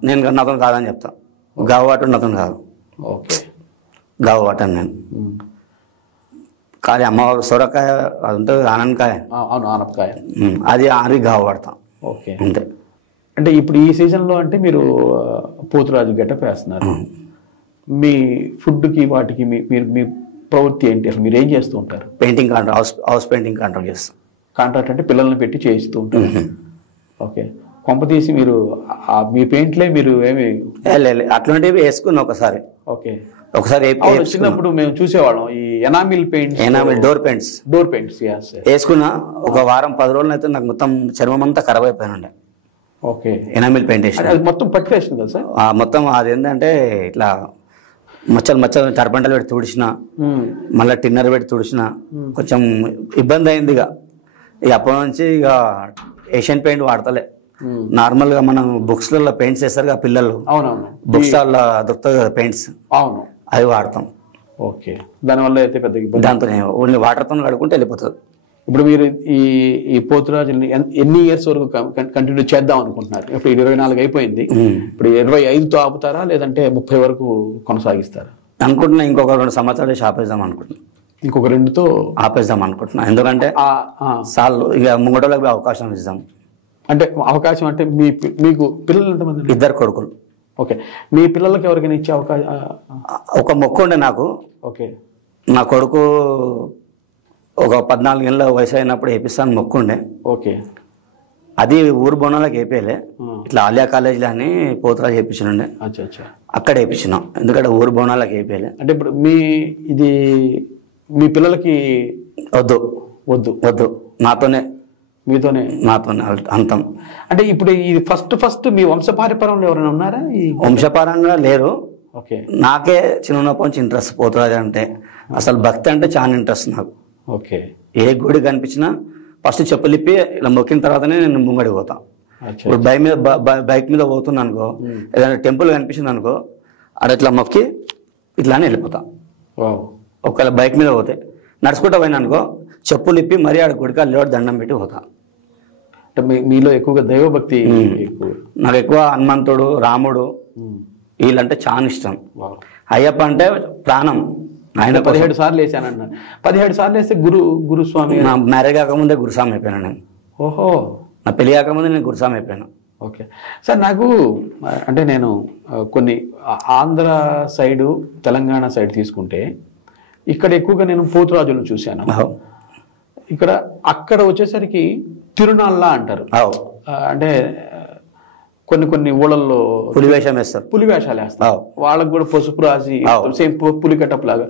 నేను నాతో కాదని చెప్తాను. గావు వాటం నాతో కాదు. ఓకే. గావు వాటాను నేను కానీ అమ్మవారు సొరకాయ అది ఉంటుంది, ఆనపకాయ. అవును, ఆనపకాయ. అది గావు వాడతాం. ఓకే. అంతే. అంటే ఇప్పుడు ఈ సీజన్లో అంటే మీరు పోతురాజు గెటప్ వేస్తున్నారు. మీ ఫుడ్కి వాటికి మీరు మీ ప్రవృత్తి ఏంటి, అసలు మీరు ఏం చేస్తూ ఉంటారు? Painting contract, house painting contract చేస్తాం. కాంట్రాక్ట్ అంటే పిల్లల్ని పెట్టి చేయిస్తూ ఉంటారు. ఓకే. కొంప తీసి మీరు మీ పెయింట్లే మీరు ఏమి అట్లాంటివి వేసుకున్నా ఒకసారి. ఓకే. ఒకసారి చిన్నప్పుడు మేము చూసేవాళ్ళం ఈ ఎనామిల్ పెయింట్స్, డోర్ పెయింట్స్ వేసుకున్నా. ఒక వారం 10 రోజులు అయితే నాకు మొత్తం చర్మం అంతా ఖరాబ్ అయిపోయినండి. ఓకే. ఎనామిల్ పెయింట్ వేసి మొత్తం పట్టుకేసింది కదా సార్? మొత్తం అది ఏంటంటే ఇట్లా మచ్చలు టర్బంటలు పెట్టి తుడిచిన, మళ్ళీ టిన్నర్ పెట్టి తుడిచిన, కొంచెం ఇబ్బంది అయింది. ఇక అప్పటి నుంచి ఇక ఏషియన్ పెయింట్ వాడతలే. నార్మల్గా మనం బుక్స్లలో పెయింట్స్ వేస్తారు కదా పిల్లలు, బుక్స్ లో దొరుకుతాయి కదా పెయింట్స్, అవును, అవి వాడతాం. ఓకే. దానివల్ల అయితే పెద్ద ఇబ్బంది. దాంతో ఓన్లీ వాటర్తో కడుకుంటే వెళ్ళిపోతుంది. ఇప్పుడు మీరు ఈ పోతురాజుని ఎన్ని ఇయర్స్ వరకు కంటిన్యూ చేద్దాం అనుకుంటున్నారు? ఇప్పుడు 24 అయిపోయింది, ఇప్పుడు 25తో ఆపుతారా లేదంటే 30 వరకు కొనసాగిస్తారా అనుకుంటున్నా? ఇంకొక 2 సంవత్సరాలు ఆపేద్దాం అనుకుంటున్నా. ఇంకొక 2తో ఆపేద్దాం అనుకుంటున్నా. ఎందుకంటే సార్లు ఇక ముంగటోళ్ళకి అవకాశం ఇద్దాం. అంటే అవకాశం అంటే మీకు పిల్లలు ఎంతమంది? 2 కొడుకులు. ఓకే. మీ పిల్లలకి ఎవరికైనా ఇచ్చే అవకాశం? ఒక మొక్కు ఉండే నాకు. ఓకే. నా కొడుకు ఒక 14 ఏళ్ళ వయసు అయినప్పుడు వేపిస్తాను మొక్కుండే. ఓకే. అది ఊరు బోనాలకు వేపేలే, ఇట్లా ఆలియా కాలేజీలో అని పోతురాజు వేపించుండే, అక్కడ వేపించినాం. ఎందుకంటే ఊరు బోనాలకు వేపేలే. అంటే ఇప్పుడు మీ పిల్లలకి వద్దు నాతోనే అంతం. అంటే ఇప్పుడు ఇది ఫస్ట్ మీ వంశపారంపర్యంలో ఎవరైనా ఉన్నారా? ఈ వంశపారంగా లేరు. ఓకే. నాకే చిన్నప్పటి నుంచి ఇంట్రెస్ట్ పోతురాజు అంటే, అసలు భక్తి అంటే చాలా ఇంట్రెస్ట్ నాకు. ఓకే. ఏ గుడి కనిపించినా ఫస్ట్ చెప్పులు ఇప్పి ఇలా మొక్కిన తర్వాతనే నేను ముంగడికి పోతా. అచ్చా. ఇప్పుడు బైక్ మీద పోతున్నా అనుకో, ఏదైనా టెంపుల్ కనిపించింది అనుకో, ఆడ ఇట్లా మొక్కి ఇట్లానే వెళ్ళిపోతా. వావ్. ఒకవేళ బైక్ మీద పోతే నడుచుకుంటా పోయినా అనుకో, చెప్పులు ఇప్పి మరీ ఆడ గుడికా లేవడి దండం పెట్టి పోతా. అంటే మీలో ఎక్కువగా దైవభక్తి ఎక్కువ. నాకు ఎక్కువ హనుమంతుడు, రాముడు వీళ్ళంటే చాలా ఇష్టం. వావ్. అయ్యప్ప అంటే ప్రాణం. ఆయన 17 సార్లు వేసానన్న. 17 సార్లు వేస్తే గురుస్వామి. నా మ్యారేజ్ కాకముందే గురుస్వామి అయిపోయాను నేను. ఓహో. నా పెళ్లి కాకముందే నేను గురుస్వామి అయిపోయాను. Okay sir. నాకు అంటే నేను కొన్ని ఆంధ్ర సైడు, తెలంగాణ సైడ్ తీసుకుంటే ఇక్కడ ఎక్కువగా నేను పోతురాజులను చూశాను. ఇక్కడ అక్కడ వచ్చేసరికి తిరునాళ్ళ అంటారు. అంటే కొన్ని ఊళ్ళల్లో పులివేషం వేస్తారు, పులివేషాలు వేస్తారు. వాళ్ళకు కూడా పసుపు రాసి సేమ్ పులి కట్టప్ లాగా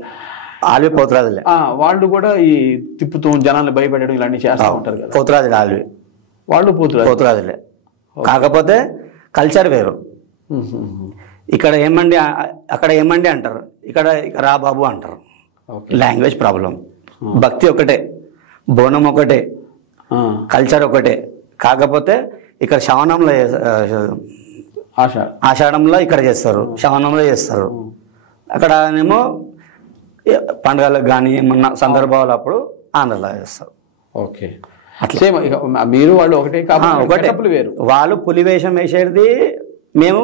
ఆల్వి పోతురాజులే. వాళ్ళు కూడా ఈ తిప్పుతూ జనాన్ని భయపెట్టడం ఇలాంటివి చేస్తూ ఉంటారు కదా. పోతురాజులే ఆల్వి. వాళ్ళు పోతురాజులే, కాకపోతే కల్చర్ వేరు. ఇక్కడ ఏమండి అక్కడ ఏమండి అంటారు, ఇక్కడ రా బాబు అంటారు. Language problem. భక్తి ఒకటే, బోనం ఒకటే, కల్చర్ ఒకటే. కాకపోతే ఇక్కడ శ్రవణంలో ఆషాఢంలో ఇక్కడ చేస్తారు, శ్రవణంలో చేస్తారు. అక్కడనేమో పండుగలకు కానీ ఏమన్నా సందర్భాలు అప్పుడు ఆంధ్రలో చేస్తారు. ఓకే. సేమ్ మీరు వాళ్ళు ఒకటే ఒకటే. వాళ్ళు పులివేషం వేసేది, మేము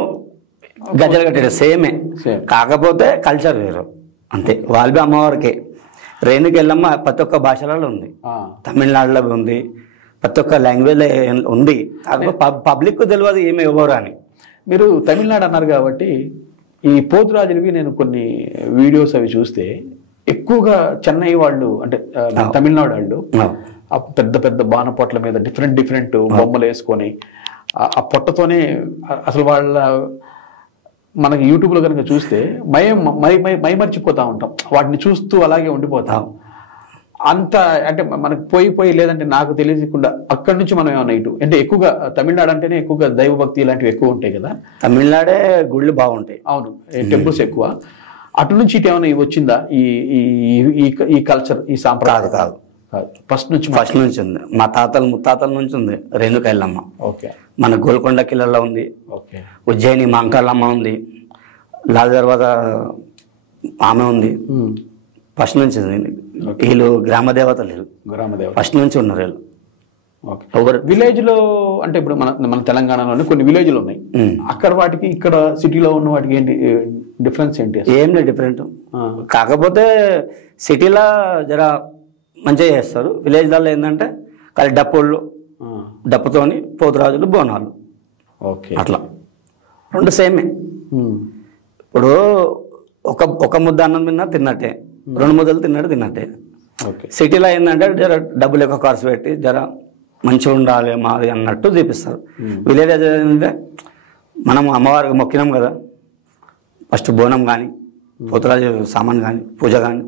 గజ్జలు కట్టేది సేమే. కాకపోతే కల్చర్ వేరు అంతే. వాళ్ళవి అమ్మవారికి రేణుకి ఎల్లమ్మ ప్రతి ఒక్క భాషలలో ఉంది, తమిళనాడులో ఉంది, ప్రతి ఒక్క లాంగ్వేజ్లో ఉంది. కాకపోతే పబ్లిక్ తెలియదు ఏమి ఎవరు అని. మీరు తమిళనాడు అన్నారు కాబట్టి ఈ పోతురాజులవి నేను కొన్ని వీడియోస్ అవి చూస్తే ఎక్కువగా చెన్నై వాళ్ళు అంటే తమిళనాడు వాళ్ళు పెద్ద పెద్ద బాణపొట్ల మీద డిఫరెంట్ బొమ్మలు వేసుకొని ఆ పొట్టతోనే అసలు వాళ్ళ మనకి యూట్యూబ్లో కనుక చూస్తే మైమర్చిపోతూ ఉంటాం, వాటిని చూస్తూ అలాగే ఉండిపోతాం. అంత అంటే మనకు పోయి లేదంటే నాకు తెలియకుండా అక్కడి నుంచి మనం ఏమన్నా ఇటు అంటే ఎక్కువగా తమిళనాడు అంటేనే ఎక్కువగా దైవభక్తి ఇలాంటివి ఎక్కువ ఉంటాయి కదా. తమిళనాడే గుళ్ళు బాగుంటాయి. అవును, టెంపుల్స్ ఎక్కువ. అటు నుంచి ఇటు ఏమైనా వచ్చిందా ఈ కల్చర్, ఈ సాంప్రదాయం? కాదు, ఫస్ట్ నుంచి ఉంది. మా తాతల ముత్తాతల నుంచి ఉంది రేణుక ఎల్లమ్మ. ఓకే. మన గోల్కొండ కిల్లలో ఉంది. ఓకే. ఉజ్జయిని మాంకాళ్ళమ్మ ఉంది, లాల్ దర్వాజా ఆమె ఉంది. ఫస్ట్ నుంచి ఉంది. వీళ్ళు గ్రామ దేవతలు, ఫస్ట్ నుంచి ఉన్నారు వీళ్ళు. విలేజ్ లో అంటే ఇప్పుడు మన తెలంగాణలోనే కొన్ని విలేజ్లు ఉన్నాయి, అక్కడ వాటికి ఇక్కడ సిటీలో ఉన్న వాటికి ఏంటి డిఫరెన్స్? ఏంటి? ఏం లేదు డిఫరెంట్. కాకపోతే సిటీలో జర మంచిగా చేస్తారు, విలేజ్లలో ఏంటంటే కానీ డప్పుళ్ళు, డప్పుతోని పోతురాజులు, బోనాలు. ఓకే. అట్లా రెండు సేమే. ఇప్పుడు ఒక ముద్ద అన్నం తిన్నా తిన్నట్టే, 2 ముద్దలు తిన్నట్టే. సిటీలో ఏంటంటే జర డబ్బులు ఎక్కువ ఖర్చు పెట్టి జర మంచిగా ఉండాలి మాది అన్నట్టు చూపిస్తారు. విలేజ్ ఏంటంటే మనం అమ్మవారికి మొక్కినాం కదా, ఫస్ట్ బోనం కానీ పోతురాజు సామాన్ కానీ పూజ కానీ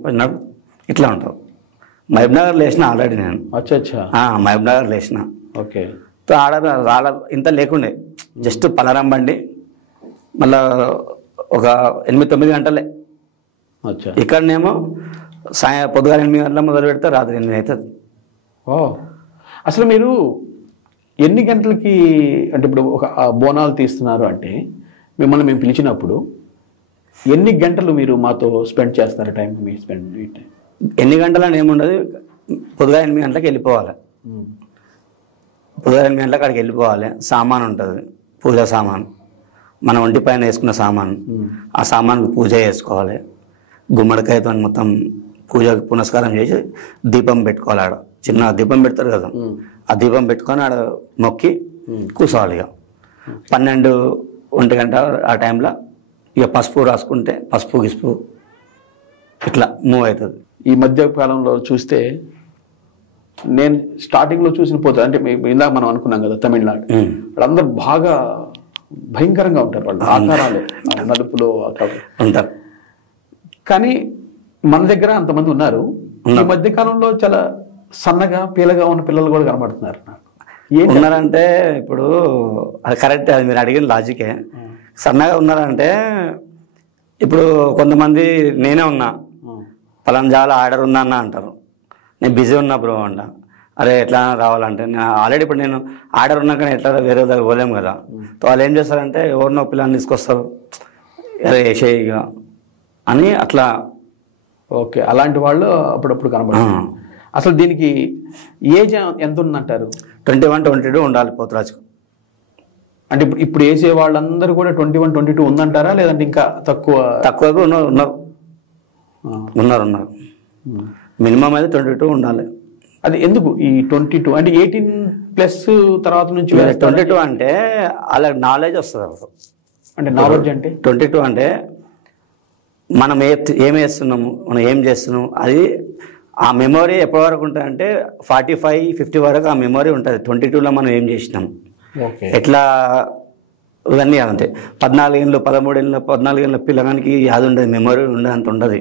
ఇట్లా ఉంటారు. మహబూబ్నగర్ లేచిన ఆల్రెడీ నేను. మహబూబ్నగర్ లేచిన. ఓకే. ఆడ ఇంత లేకుండే, జస్ట్ పలరం బండి, మళ్ళా ఒక 8-9 గంటలే. ఇక్కడనేమో పొద్దుగాల 8 గంటల మొదలు పెడితే రాత్రి 8 అవుతుంది. అసలు మీరు ఎన్ని గంటలకి అంటే ఇప్పుడు ఒక బోనాలు తీస్తున్నారు అంటే మిమ్మల్ని మేము పిలిచినప్పుడు ఎన్ని గంటలు మీరు మాతో స్పెండ్ చేస్తారు? టైం మీ స్పెండ్ ఎన్ని గంటలని ఏముండదు, పొద్దుగా 8 గంటలకు వెళ్ళిపోవాలి. పొద్దుగా 8 గంటలకు అక్కడికి వెళ్ళిపోవాలి. సామాన్ ఉంటుంది, పూజ సామాన్, మనం ఒంటి పైన వేసుకున్న సామాన్, ఆ సామాన్కి పూజ చేసుకోవాలి. గుమ్మడికాయతో మొత్తం పూజ పునస్కారం చేసి దీపం పెట్టుకోవాలి. ఆడ చిన్న దీపం పెడతారు కదా, ఆ దీపం పెట్టుకొని ఆడ మొక్కి కూర్చోవాలి. ఇక 12-1 గంట ఆ టైంలో ఇక పసుపు రాసుకుంటే పసుపు గిసుపు ఇట్లా మూవ్ అవుతుంది. ఈ మధ్య కాలంలో చూస్తే నేను స్టార్టింగ్లో చూసిన పోతే అంటే ఇందాక మనం అనుకున్నాం కదా తమిళనాడు, వాళ్ళందరూ బాగా భయంకరంగా ఉంటారు. వాళ్ళు ఆకారాలు నలుపులో ఉంటారు. కానీ మన దగ్గర అంతమంది ఉన్నారు. ఈ మధ్య కాలంలో చాలా సన్నగా పీలగా ఉన్న పిల్లలు కూడా కనబడుతున్నారు. నాకు ఉన్నారంటే ఇప్పుడు అది కరెక్ట్, అది మీరు అడిగిన లాజికే. సన్నగా ఉన్నారంటే ఇప్పుడు కొంతమంది నేనే ఉన్నా, పలానా జాల ఆర్డర్ ఉందా అన్న అంటారు. నేను బిజీ ఉన్నా బ్రో అంట. అరే ఎట్లా రావాలంటే నేను ఆల్రెడీ ఇప్పుడు నేను ఆర్డర్ ఉన్నాక ఎట్లా వేరే దగ్గర పోలేము కదా. వాళ్ళు ఏం చేస్తారంటే ఎవరినో పిల్లల్ని తీసుకొస్తారు, అరే వేసేయిక అని అట్లా. ఓకే, అలాంటి వాళ్ళు అప్పుడప్పుడు కనబడతారు. అసలు దీనికి ఏజ్ ఎంత ఉందంటారు? 21, 22 ఉండాలి పోతురాజుకు. అంటే ఇప్పుడు వేసే వాళ్ళందరూ కూడా 21, 22 ఉందంటారా, లేదంటే ఇంకా తక్కువగా ఉన్నారు. మినిమం అయితే 22 ఉండాలి. అది ఎందుకు ఈ 22 అంటే 18+ తర్వాత నుంచి 22 అంటే అలా నాలెడ్జ్ వస్తుంది. అంటే నాలెడ్జ్ అంటే 22 అంటే మనం ఏం వేస్తున్నాము, మనం ఏం చేస్తున్నాము, అది ఆ మెమొరీ ఎప్పటి వరకు ఉంటుందంటే 45, 50 వరకు ఆ మెమొరీ ఉంటుంది. 22లో మనం ఏం చేసినాం, ఎట్లా, ఇవన్నీ అంటే 14 ఏళ్ళు 13 ఏళ్ళ 14 ఏళ్ళ పిల్లగానికి యాది ఉండదు, మెమొరీ ఉండదు, అంత ఉండదు.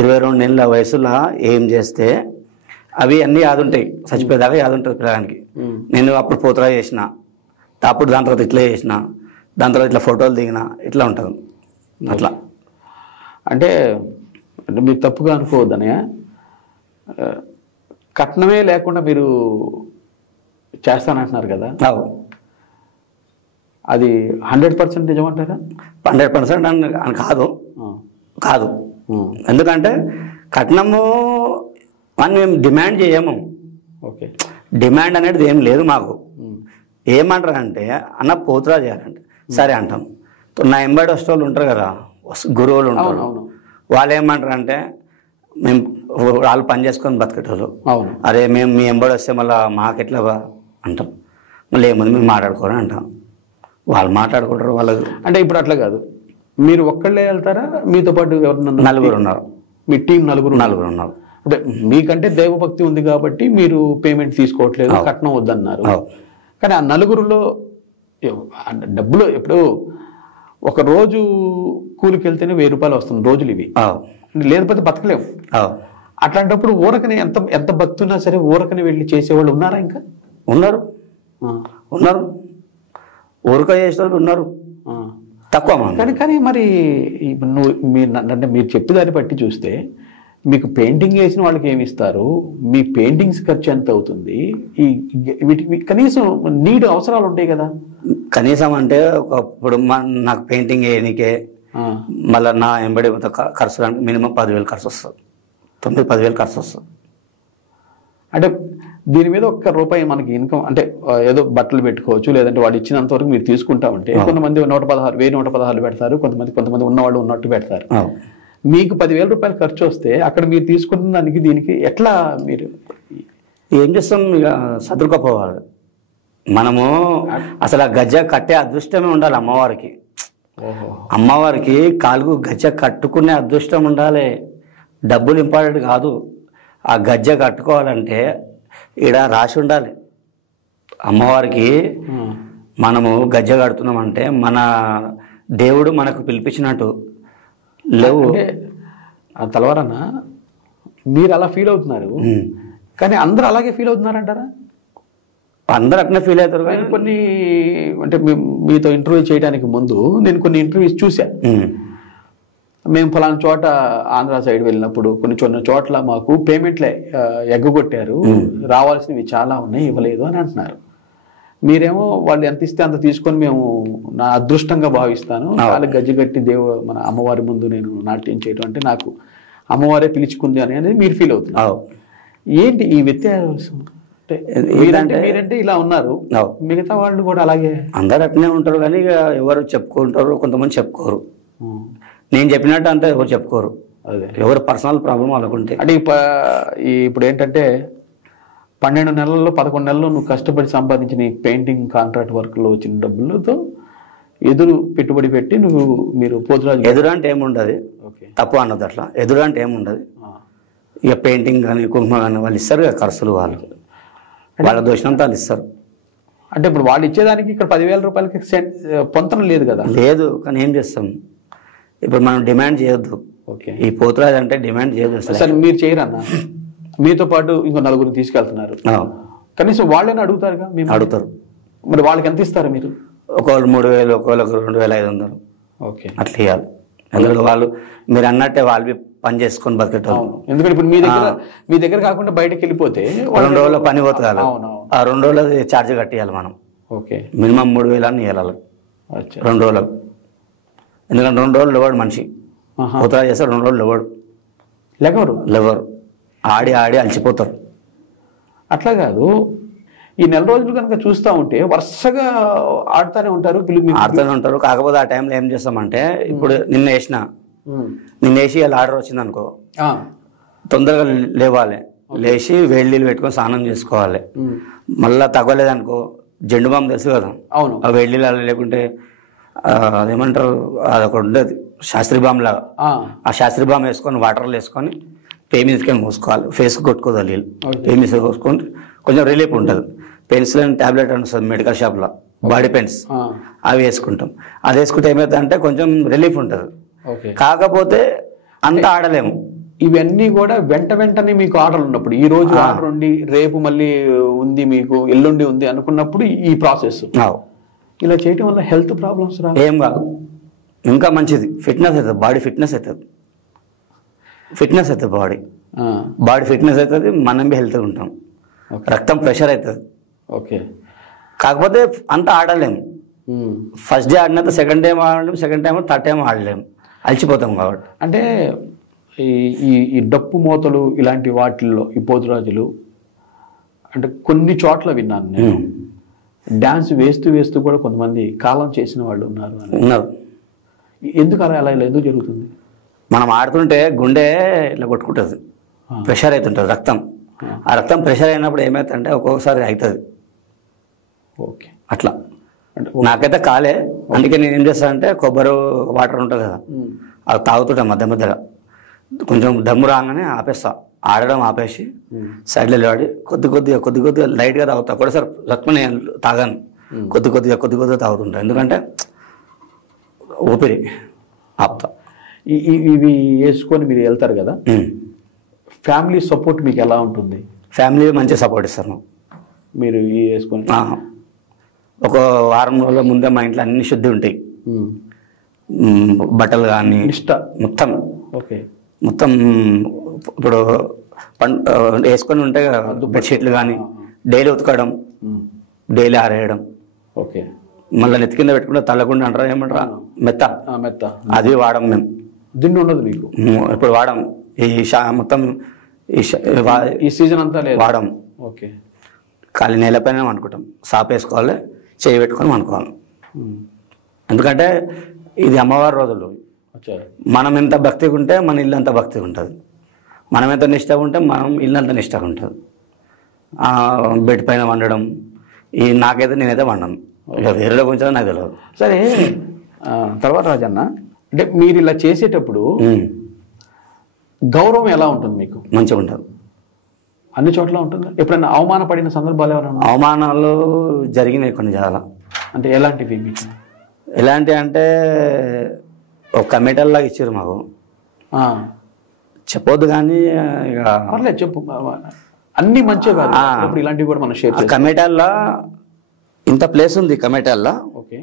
22 ఏళ్ళ వయసులో ఏం చేస్తే అవి అన్నీ యాది ఉంటాయి, చచ్చిపోయేదాకా యాది ఉంటుంది పిల్లగానికి. నేను అప్పుడు పోతురా చేసిన, అప్పుడు దాని తర్వాత ఇట్లా చేసిన, దాని తర్వాత ఇట్లా ఫోటోలు దిగిన, ఇట్లా ఉంటుంది అట్లా. అంటే మీరు తప్పుగా అనుకోవద్దనే, కట్నమే లేకుండా మీరు చేస్తానంటున్నారు కదా, అది 100% నిజమంటారా? 100% అని కాదు. ఎందుకంటే కట్నము అని మేము డిమాండ్ చేయము. ఓకే, డిమాండ్ అనేది ఏం లేదు మాకు. ఏమంటారు అంటే అన్న పోతురా చేయాలంటే సరే అంటాం. నా ఎంబడి వచ్చే వాళ్ళు ఉంటారు కదా, గురువులు ఉంటారు, వాళ్ళు ఏమంటారు అంటే మేము వాళ్ళు పని చేసుకొని బతికేటోళ్ళు, అరే మేము మీ ఎంబడి వస్తే మళ్ళీ మాకెట్లా అంటాం. మళ్ళీ ఏముంది మేము మాట్లాడుకోరు అంటాం. వాళ్ళు మాట్లాడుకుంటారు వాళ్ళకి. అంటే ఇప్పుడు అట్లా కాదు, మీరు ఒక్కళ్ళే వెళ్తారా, మీతో పాటు ఎవరు? నలుగురు ఉన్నారు. మీ టీం నలుగురు ఉన్నారు. అంటే మీకంటే దైవభక్తి ఉంది కాబట్టి మీరు పేమెంట్ తీసుకోవట్లేదు, కట్నం వద్దన్నారు. కానీ ఆ నలుగురులో డబ్బులు ఇప్పుడు ఒక రోజు కూలికి వెళ్తేనే 1000 రూపాయలు వస్తుంది రోజులు ఇవి, లేకపోతే బతకలేము. అట్లాంటప్పుడు ఊరకనే ఎంత భక్తి ఉన్నా సరే ఊరకనే వెళ్ళి చేసేవాళ్ళు ఉన్నారా? ఇంకా ఉన్నారు. ఊరక చేసేవాళ్ళు ఉన్నారు, తక్కువ. కానీ మరి మీరు చెప్పే దాన్ని బట్టి చూస్తే మీకు పెయింటింగ్ వేసిన వాళ్ళకి ఏమి ఇస్తారు, మీ పెయింటింగ్స్ ఖర్చు ఎంత అవుతుంది, వీటికి కనీసం అవసరాలు ఉంటాయి కదా. కనీసం అంటే ఇప్పుడు నాకు పెయింటింగ్ వేయడానికే మళ్ళీ నా ఎంబడి ఖర్చు అంటే మినిమం 10,000 ఖర్చు వస్తుంది, 9-10,000 ఖర్చు వస్తుంది. అంటే దీని మీద ఒక్క రూపాయి మనకి ఇన్కమ్ అంటే ఏదో బట్టలు పెట్టుకోవచ్చు, లేదంటే వాడు ఇచ్చినంత వరకు మీరు తీసుకుంటా ఉంటే కొంతమంది 116 పెడతారు, కొంతమంది ఉన్నవాళ్ళు ఉన్నట్టు పెడతారు. మీకు 10,000 రూపాయలు ఖర్చు వస్తే అక్కడ మీరు తీసుకున్న దానికి దీనికి ఎట్లా మీరు ఏం చేస్తాం? ఇక సదురుకోపోవాలి మనము. అసలు ఆ గజ్జ కట్టే అదృష్టమే ఉండాలి అమ్మవారికి. అమ్మవారికి కాలుకు గజ్జ కట్టుకునే అదృష్టం ఉండాలి, డబ్బులు ఇంపార్టెంట్ కాదు. ఆ గజ్జ కట్టుకోవాలంటే ఈడ రాసి ఉండాలి. అమ్మవారికి మనము గజ్జ కడుతున్నామంటే మన దేవుడు మనకు పిలిపించినట్టు. లేవు తలవారన్నా, మీరు అలా ఫీల్ అవుతున్నారు, కానీ అందరూ అలాగే ఫీల్ అవుతున్నారంటారా? అందరూ అట్నే ఫీల్ అవుతారు. కానీ కొన్ని అంటే మీతో ఇంటర్వ్యూ చేయడానికి ముందు నేను కొన్ని ఇంటర్వ్యూస్ చూసా. మేము ఫలానా చోట ఆంధ్ర సైడ్ వెళ్ళినప్పుడు కొన్ని చోట్ల మాకు పేమెంట్లే ఎగ్గొట్టారు, రావాల్సినవి చాలా ఉన్నాయి ఇవ్వలేదు అని అంటున్నారు. మీరేమో వాళ్ళు ఎంత ఇస్తే అంత తీసుకొని మేము నా అదృష్టంగా భావిస్తాను, వాళ్ళకి గజ్జి కట్టి మన అమ్మవారి ముందు నేను నాట్యం చేయడం అంటే నాకు అమ్మవారే పిలుచుకుంది అనేది మీరు ఫీల్ అవుతున్నారు. ఏంటి ఈ వ్యత్యాసం? మీరంటే ఇలా ఉన్నారు, మిగతా వాళ్ళు కూడా అలాగే అందరు అట్నే ఉంటారు. కానీ ఇక ఎవరు చెప్పుకుంటారు, కొంతమంది చెప్పుకోరు. నేను చెప్పినట్టు అంతా ఎవరు చెప్పుకోరు, ఎవరు పర్సనల్ ప్రాబ్లం అనుకుంటే. అంటే ఇప్పుడు ఏంటంటే 12 నెలల్లో 11 నెలల్లో నువ్వు కష్టపడి సంపాదించిన ఈ పెయింటింగ్ కాంట్రాక్ట్ వర్క్లో వచ్చిన డబ్బులతో ఎదురు పెట్టుబడి పెట్టి మీరు పోతురాజు. ఎదురు అంటే ఏముండదు, తప్పు అన్నది అట్లా. ఎదురు అంటే ఏముండదు. ఇక పెయింటింగ్ కానీ కుంకుమ కానీ వాళ్ళు ఇస్తారు కదా ఖర్చులు, వాళ్ళ దోషంతో వాళ్ళు ఇస్తారు. అంటే ఇప్పుడు వాళ్ళు ఇచ్చేదానికి ఇక్కడ 10,000 రూపాయలకి పొంతన లేదు కదా. లేదు, కానీ ఏం చేస్తాం ఇప్పుడు మనం డిమాండ్ చేయొద్దు. ఈ పోతురాజు అంటే డిమాండ్ చేయొద్దు. సరే మీరు చేయరన్నా, మీతో పాటు ఇంకో నలుగురిని తీసుకెళ్తున్నారు, కనీసం వాళ్ళని అడుగుతారుగా? మేము అడుగుతారు. మరి వాళ్ళకి ఎంత ఇస్తారు మీరు? ఒకళ్ళు 3,000, ఒకళ్ళకి 2,500. ఓకే, అట్లా ఇవ్వాలి. ఎందుకంటే వాళ్ళు మీరు అన్నట్టే వాళ్ళు పని చేసుకొని బతికేటోళ్ళు. అవును. ఎందుకంటే ఇప్పుడు మీ దగ్గర కాకుండా బయటకు వెళ్ళిపోతే 2 రోజుల పని పోతుంది. అవును. ఆ 2 రోజులు ఛార్జ్ కట్టియాలి మనం. ఓకే. మినిమం 3,000 అని ఇవ్వాలి 2 రోజులకు. ఎందుకంటే 2 రోజులు లేవాడు మనిషి. పోతా చేస్తే 2 రోజులు లేవరు. ఆడి అలసిపోతారు. అట్లా కాదు, ఈ నెల రోజులు కనుక చూస్తూ ఉంటే వరుసగా ఆడుతూనే ఉంటారు. ఆడుతూనే ఉంటారు. కాకపోతే ఆ టైంలో ఏం చేస్తామంటే, ఇప్పుడు నిన్న వేసి ఇలా ఆర్డర్ వచ్చింది అనుకో, తొందరగా లేవాలి. లేచి వేడి నీళ్ళు పెట్టుకొని స్నానం చేసుకోవాలి. మళ్ళీ తగ్గలేదనుకో, జెండు బాంబు తెలుసు కదా. అవును. ఆ వేడి నీళ్ళు లేకుంటే అదేమంటారు, అదొకటి ఉండేది శాస్త్రీ బాంబు లాగా. ఆ శాస్త్రీ బాంబు వేసుకొని వాటర్లో వేసుకొని పే మీదకి మూసుకోవాలి. ఫేస్కి కొట్టుకోవాలి నీళ్ళు. పే మీద కోసుకొని కొంచెం రిలీఫ్ ఉంటుంది. పెన్సిల్ టాబ్లెట్ అని వస్తుంది మెడికల్ షాప్లో, బాడీ పెన్స్, అవి వేసుకుంటాం. అది వేసుకుంటే ఏమవుతుందంటే కొంచెం రిలీఫ్ ఉంటుంది. కాకపోతే అంత ఆడలేము. ఇవన్నీ కూడా వెంటనే మీకు ఆర్డర్ ఉన్నప్పుడు, ఈ రోజు ఆర్డర్ ఉండి రేపు మళ్ళీ ఉంది మీకు, ఎల్లుండి ఉంది అనుకున్నప్పుడు ఈ ప్రాసెస్. ఇలా చేయటం వల్ల హెల్త్ ప్రాబ్లమ్స్ ఏం కాదు, ఇంకా మంచిది. ఫిట్నెస్ అవుతుంది, బాడీ ఫిట్నెస్ అవుతుంది. బాడీ ఫిట్నెస్ అవుతుంది, మనం హెల్త్గా ఉంటాం. రక్తం ప్రెషర్ అవుతుంది. ఓకే. కాకపోతే అంత ఆడలేము. ఫస్ట్ డే ఆడినంత సెకండ్ టైం ఆడలేము, సెకండ్ టైం థర్డ్ టైం ఆడలేము, అలసిపోతాం. కాబట్టి అంటే ఈ డప్పు మూతలు ఇలాంటి వాటిల్లో ఈ పోతురాజులు అంటే కొన్ని చోట్ల విన్నాను నేను, డాన్స్ వేస్తూ కూడా కొంతమంది కాలం చేసిన వాళ్ళు ఉన్నారు. ఎందుకు అలా ఎందుకు జరుగుతుంది? మనం ఆడుతుంటే గుండె ఇట్లా కొట్టుకుంటుంది, ప్రెషర్ అవుతుంటుంది రక్తం. ఆ రక్తం ప్రెషర్ అయినప్పుడు ఏమవుతుందంటే ఒక్కొక్కసారి అవుతుంది. ఓకే. అట్లా నాకైతే కాలే. అందుకే నేను ఏం చేస్తానంటే కొబ్బరి వాటర్ ఉంటుంది కదా, అది తాగుతుంటా మధ్యలో. కొంచెం దమ్ము రాగానే ఆపేస్తా, ఆడడం ఆపేసి సైడ్లో నిలబడి కొద్ది లైట్గా తాగుతా. కూడా సార్ రక్తం నేను తాగాను, కొద్ది కొద్దిగా తాగుతుంటా. ఎందుకంటే ఊపిరి ఆపుతా. ఇవి వేసుకొని మీరు వెళ్తారు కదా, ఫ్యామిలీ సపోర్ట్ మీకు ఎలా ఉంటుంది? ఫ్యామిలీ మంచిగా సపోర్ట్ ఇస్తారు. మీరు వేసుకొని ఒక వారం రోజుల ముందే మా ఇంట్లో అన్ని శుద్ధి ఉంటాయి, బట్టలు కానీ మొత్తం. ఓకే. మొత్తం ఇప్పుడు వేసుకొని ఉంటాయి కదా బెడ్షీట్లు కానీ, డైలీ ఉతకడం, డైలీ ఆరేయడం. ఓకే. మళ్ళీ నెత్తి కింద పెట్టుకుంటే తల్లకుండా అంటారా, ఏమంటారా, మెత్త అది వాడం మేము. దిండు ఉండదు మీకు ఇప్పుడు వాడం. మొత్తం ఈ సీజన్ అంతా వాడం. ఓకే. ఖాళీ నేలపైన అనుకుంటాం, సాప్ వేసుకోవాలి, చేయి పెట్టుకొని అనుకోవాలి. ఎందుకంటే ఇది అమ్మవారి రోజులు. మనం ఎంత భక్తిగా ఉంటే మన ఇల్లు అంత భక్తిగా ఉంటుంది. మనం ఎంత నిష్టగా ఉంటే మనం ఇల్లు అంత నిష్టగా ఉంటుంది. బెడ్ పైన వండడం నాకైతే నేనైతే వండను, ఇక వేరేలో కొంచెం నాకు తెలియదు. సరే, తర్వాత రాజన్న అంటే మీరు ఇలా చేసేటప్పుడు గౌరవం ఎలా ఉంటుంది మీకు? మంచిగా ఉంటుంది, అన్ని చోట్ల ఉంటుంది. ఎప్పుడైనా అవమానపడిన సందర్భాలు ఎవరైనా? అవమానాలు జరిగినాయి కొన్ని చాలా. అంటే ఎలాంటివి మీకు? ఎలాంటి అంటే ఒక కమిటీలాగా ఇచ్చారు మాకు, చెప్పొద్దు కానీ ఇక పర్లేదు చెప్పు, అన్ని మంచిగా కాదు, ఇప్పుడు ఇలాంటివి కూడా మనం షేర్ చేస్తాం. కమిటీల్లో ఇంత ప్లేస్ ఉంది, కమిటీల్లో ఓకే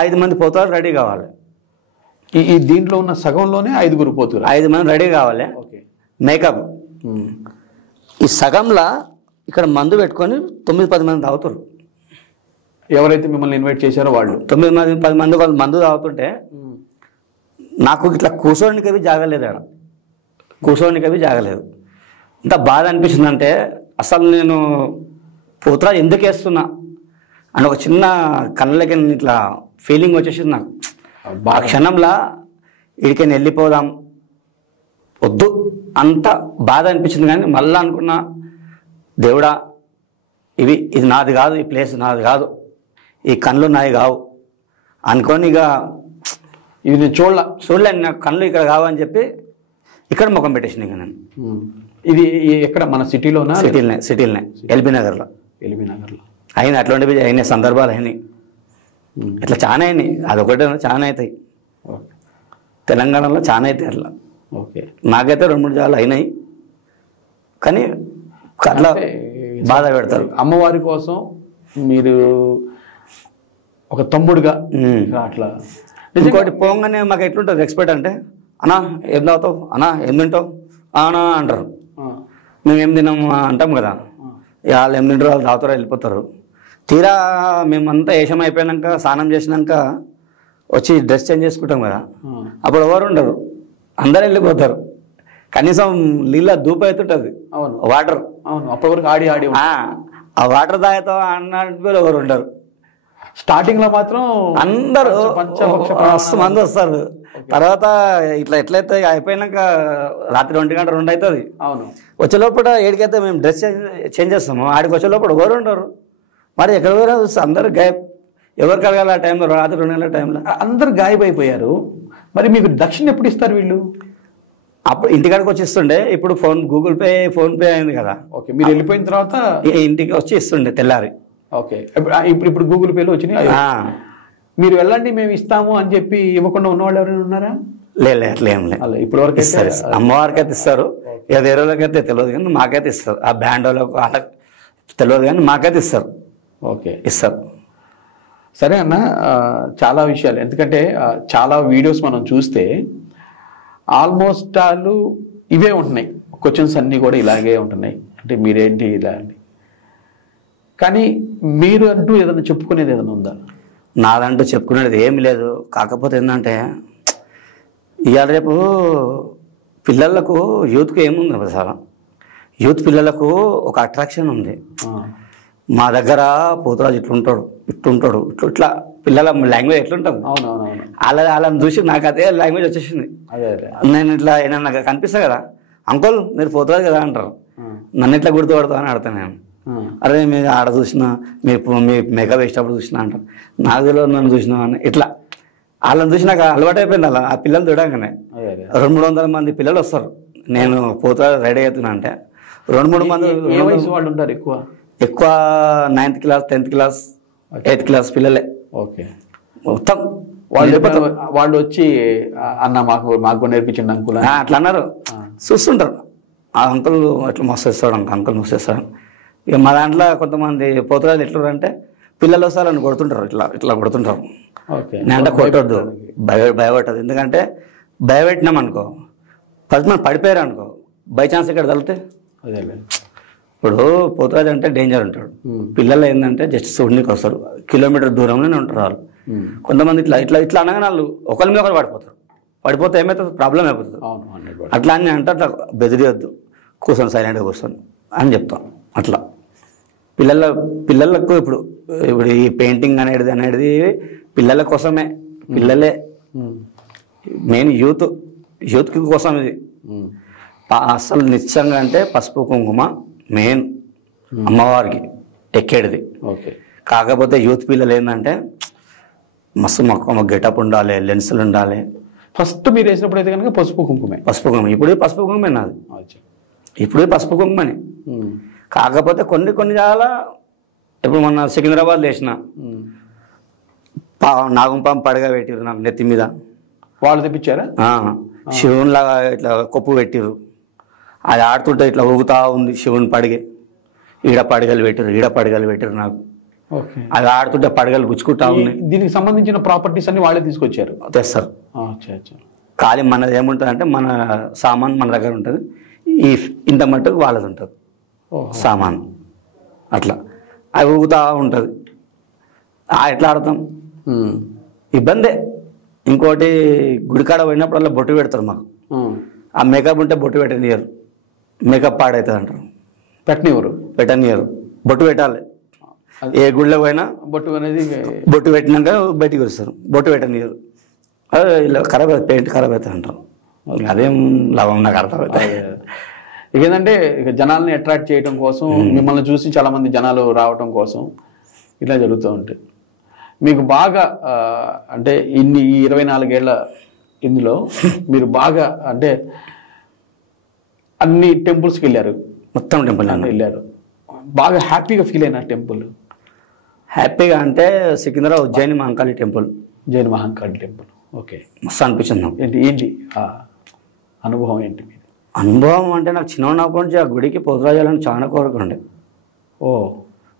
5 మంది పోతారు రెడీ కావాలి. ఈ దీంట్లో ఉన్న సగంలోనే 5 పోతారు, 5 మంది రెడీ కావాలి. మేకప్ ఈ సగంలో ఇక్కడ మందు పెట్టుకొని 9-10 మంది తాగుతారు. ఎవరైతే మిమ్మల్ని ఇన్వైట్ చేశారో వాళ్ళు 9-10 మంది వాళ్ళు మందు తాగుతుంటే నాకు ఇట్లా కూర్చోడానికి జాగలేదు, ఆడ కూర్చోడానికి జాగలేదు. ఇంత బాధ అనిపించిందంటే అసలు నేను పోతురా ఎందుకు వేస్తున్నా అని ఒక చిన్న కళ్ళకి ఇట్లా ఫీలింగ్ వచ్చేసింది నాకు. ఆ క్షణంలో ఇడికైనా వెళ్ళిపోదాం వద్దు అంత బాధ అనిపించింది. కానీ మళ్ళీ అనుకున్నా, దేవుడా ఇది నాది కాదు, ఈ ప్లేస్ నాది కాదు, ఈ కళ్ళు నాది కావు అనుకొని ఇక ఇది నేను చూడలేను, నాకు కళ్ళు ఇక్కడ కావని చెప్పి ఇక్కడ ముఖం పెట్టేసింది. ఇక నేను ఇది ఎక్కడ మన సిటీలోనా? సిటీలోనే ఎల్బీ నగర్లో అయినా అట్లాంటివి అయిన సందర్భాలు అయినాయి. ఇట్లా చాలా అయినాయి, అదొకటే చాలా అవుతాయి, తెలంగాణలో చాలా అవుతాయి అట్లా. ఓకే. నాకైతే 2-3 జాలు అయినాయి, కానీ అట్లా బాధ పెడతారు. అమ్మవారి కోసం మీరు ఒక తమ్ముడుగా అట్లా. ఇంకోటి పోగానే మాకు ఎట్లుంటుంది ఎక్స్పెక్ట్ అంటే అన్నా ఏం తాగుతావు, అన్నా ఏం తింటావు అనా అంటారు. ఆ, మేము ఏం తిన్నాము అంటాం కదా, వాళ్ళు ఏం తింటారు వాళ్ళు తాగుతారో వెళ్ళిపోతారు. తీరా మేమంతా ఏషం అయిపోయాక స్నానం చేసినాక వచ్చి డ్రెస్ చేంజ్ చేసుకుంటాం కదా, ఆ. అప్పుడు ఎవరు ఉండరు, అందరు వెళ్ళిపోతారు. కనీసం నీళ్ళ దూపు అవుతుంటుంది, అవును వాటర్. అవును, అప్పటి వరకు ఆడి ఆడి ఆ వాటర్ తాగుతాం అన్నట్టు ఎవరు ఉండరు. స్టార్టింగ్ లో మాత్రం అందరూ పంచపక్ష మస్తు మంది వస్తారు. తర్వాత ఇట్లా ఎట్లయితే అయిపోయినాక రాత్రి 1 గంట 2 అవుతుంది. అవును, వచ్చే లోపల ఏడికైతే మేము డ్రెస్ చేంజ్ చేస్తాము, ఆడికి వచ్చే లోపల ఎవరు ఉంటారు. మరి ఎక్కడ పోయినా చూస్తే అందరూ గాయబ్. ఎవరు కలగాలి ఆ టైంలో, రాత్రి 2 గంటల టైంలో అందరు గాయబైపోయారు. మరి మీకు దక్షిణ ఎప్పుడు ఇస్తారు వీళ్ళు? అప్పుడు ఇంటికాడికి వచ్చి ఇస్తుండే. ఇప్పుడు గూగుల్ పే, ఫోన్ పే అయింది కదా. ఓకే, మీరు వెళ్ళిపోయిన తర్వాత ఇంటికి వచ్చి ఇస్తుండే తెల్లారి. ఓకే, ఇప్పుడు గూగుల్ పేలో వచ్చినాయి. మీరు వెళ్ళండి మేము ఇస్తాము అని చెప్పి ఇవ్వకుండా ఉన్నవాళ్ళు ఎవరైనా ఉన్నారా? లేదు అట్లా ఏం లేదు. అలా ఇప్పటి వరకు ఇస్తారు, అమ్మవారికి అయితే ఇస్తారు. ఇక వేరే వాళ్ళకి అయితే తెలియదు కానీ మాకైతే ఇస్తారు. ఆ బ్యాండ్ వాళ్ళకు వాళ్ళకి తెలియదు కానీ మాకైతే ఇస్తారు. ఓకే, ఇస్తారు. సరే అన్న, చాలా విషయాలు, ఎందుకంటే చాలా వీడియోస్ మనం చూస్తే ఆల్మోస్ట్ వాళ్ళు ఇవే ఉంటున్నాయి, క్వశ్చన్స్ అన్నీ కూడా ఇలాగే ఉంటున్నాయి. అంటే మీరేంటి ఇలా అండి, కానీ మీరు అంటూ ఏదైనా చెప్పుకునేది ఏదైనా ఉందా? నాదంటూ చెప్పుకునేది ఏమి లేదు. కాకపోతే ఏంటంటే ఇవాళ రేపు పిల్లలకు యూత్కి ఏముంది సార్, యూత్ పిల్లలకు ఒక అట్రాక్షన్ ఉంది. మా దగ్గర పోతురాజు ఇట్లుంటాడు, ఇట్లుంటాడు, ఇట్లా పిల్లల లాంగ్వేజ్ ఎట్లుంటుంది. అవునవునవును, వాళ్ళని చూసి నాకు అదే లాంగ్వేజ్ వచ్చేసింది. అదే అదే, నేను ఇట్లా ఏమన్నా కనిపిస్తా కదా, అంకుల్ మీరు పోతురాజు కదా అంటారు. నన్ను ఇట్లా గుర్తుపడతా అని అడతాను నేను. అరే మీరు ఆడ చూసినా, మీ మేకప్ వేసేటప్పుడు చూసినా అంటారు. నాకు తెలియదు నన్ను చూసినా అని. ఇట్లా వాళ్ళని చూసి నాకు అలవాటు అయిపోయింది. అలా ఆ పిల్లలు చూడగానే 200-300 మంది పిల్లలు వస్తారు. నేను పోతురాజు రెడీ అవుతున్నా అంటే 2-3 మంది. ఏ వయసు వాళ్ళు ఉంటారు ఎక్కువ? ఎక్కువ 9th class, 10th class, 8th class పిల్లలే. ఓకే, మొత్తం వాళ్ళు వచ్చి అన్న మాకు నేర్పించండి అంకుల్ అట్లా అన్నారు. చూస్తుంటారు ఆ అంకుల్ అట్లా మస్తేస్తాడు, అంకుల్ మస్తేస్తాడు. ఇక మా దాంట్లో కొంతమంది పోతురాజులు ఎట్లుంటే పిల్లలు వస్తారు అని కొడుతుంటారు, ఇట్లా ఇట్లా కొడుతుంటారు. నేనంటే కొట్టొద్దు, భయపట్టదు. ఎందుకంటే భయపెట్టినాం అనుకో, 10 మంది పడిపోయారు అనుకో, బై ఛాన్స్ ఇక్కడ తగిలితే. ఇప్పుడు పోతురాజు అంటే డేంజర్ ఉంటాడు. పిల్లలు ఏంటంటే జస్ట్ చూడడానికి వస్తారు, కిలోమీటర్ దూరంలోనే ఉంటారు వాళ్ళు. కొంతమంది ఇట్లా ఇట్లా ఇట్లా అనగానే వాళ్ళు ఒకరి మీద ఒకరు పడిపోతారు. పడిపోతే ఏమవుతుంది, ప్రాబ్లం అయిపోతుంది. అట్లా అని అంటే అట్లా బెదిరియొద్దు, కూర్చొని సైలెంట్గా కూర్చొని అని చెప్తాం. అట్లా పిల్లలకు ఇప్పుడు ఈ పెయింటింగ్ అనేది పిల్లల కోసమే. పిల్లలే మెయిన్, యూత్కి కోసం ఇది. అసలు నిశ్చయంగా అంటే పసుపు కుంకుమ మెయిన్ అమ్మవారికి ఎక్కేటిది. కాకపోతే యూత్ పిల్లలు ఏంటంటే మస్తు మొక్క గెటప్ ఉండాలి, లెన్సులు ఉండాలి. ఫస్ట్ మీరు వేసినప్పుడు అయితే కనుక పసుపు కుంకుమే. ఇప్పుడు పసుపు కుంకుమే నాది, ఇప్పుడు పసుపు కుంకుమని. కాకపోతే కొన్ని చాలా, ఇప్పుడు మొన్న సికింద్రాబాద్ వేసిన నాగంపాం పడగా పెట్టిరు నాకు నెత్తి మీద. వాళ్ళు తెప్పించారా? శివుని లాగా ఇట్లా కొప్పు పెట్టిరు. అది ఆడుతుంటే ఇట్లా ఊగుతా ఉంది శివుని పడిగే. ఈడ పడగలు పెట్టిరు నాకు. అది ఆడుతుంటే పడగలు గుచ్చుకుంటా ఉన్నాయి. దీనికి సంబంధించిన ప్రాపర్టీస్ అన్ని వాళ్ళే తీసుకొచ్చారు, తెస్తారు. ఖాళీ మనది ఏముంటుంది అంటే మన సామాన్ మన దగ్గర ఉంటుంది, ఇంత మట్టుకు వాళ్ళది ఉంటుంది సామాన్. అట్లా అవి ఊగుతా ఉంటుంది. ఎట్లా ఆడతాం, ఇబ్బందే. ఇంకోటి గుడికాడ పోయినప్పుడు బొట్టు పెడతారు మాకు. ఆ మేకప్ ఉంటే బొట్టు పెట్టనియరు, మేకప్ పాడవుతుంది అంటారు. పెట్టనియరు, బొట్టు పెట్టాలి. ఏ గుడిలో పోయినా బొట్టు పెట్టినాక బయటికి వస్తారు, బొట్టు పెట్టనియరు. ఇలా ఖరాబ్ అవుతుంది, పెయింట్ ఖరాబ్ అవుతుంది అంటారు. అదేం లాభం నాకు అర్థమవుతాయి. ఏంటంటే ఇక జనాల్ని అట్రాక్ట్ చేయడం కోసం, మిమ్మల్ని చూసి చాలా మంది జనాలు రావటం కోసం ఇట్లా జరుగుతూ ఉంటాయి. మీకు బాగా అంటే ఈ 24 ఏళ్ల ఇందులో మీరు బాగా అంటే అన్ని టెంపుల్స్కి వెళ్ళారు, మొత్తం టెంపుల్ వెళ్ళారు, బాగా హ్యాపీగా ఫీల్ అయిన టెంపుల్? హ్యాపీగా అంటే Secunderabad Ujjaini Mahankali temple. Ujjaini Mahankali temple. Okay, మస్తు అనిపించింది నాకు. ఏంటి అనుభవం ఏంటి? అనుభవం అంటే నాకు చిన్న ఉన్నప్పటి నుంచి ఆ గుడికి పోతురాజాలని చాలా కోరిక ఉండే.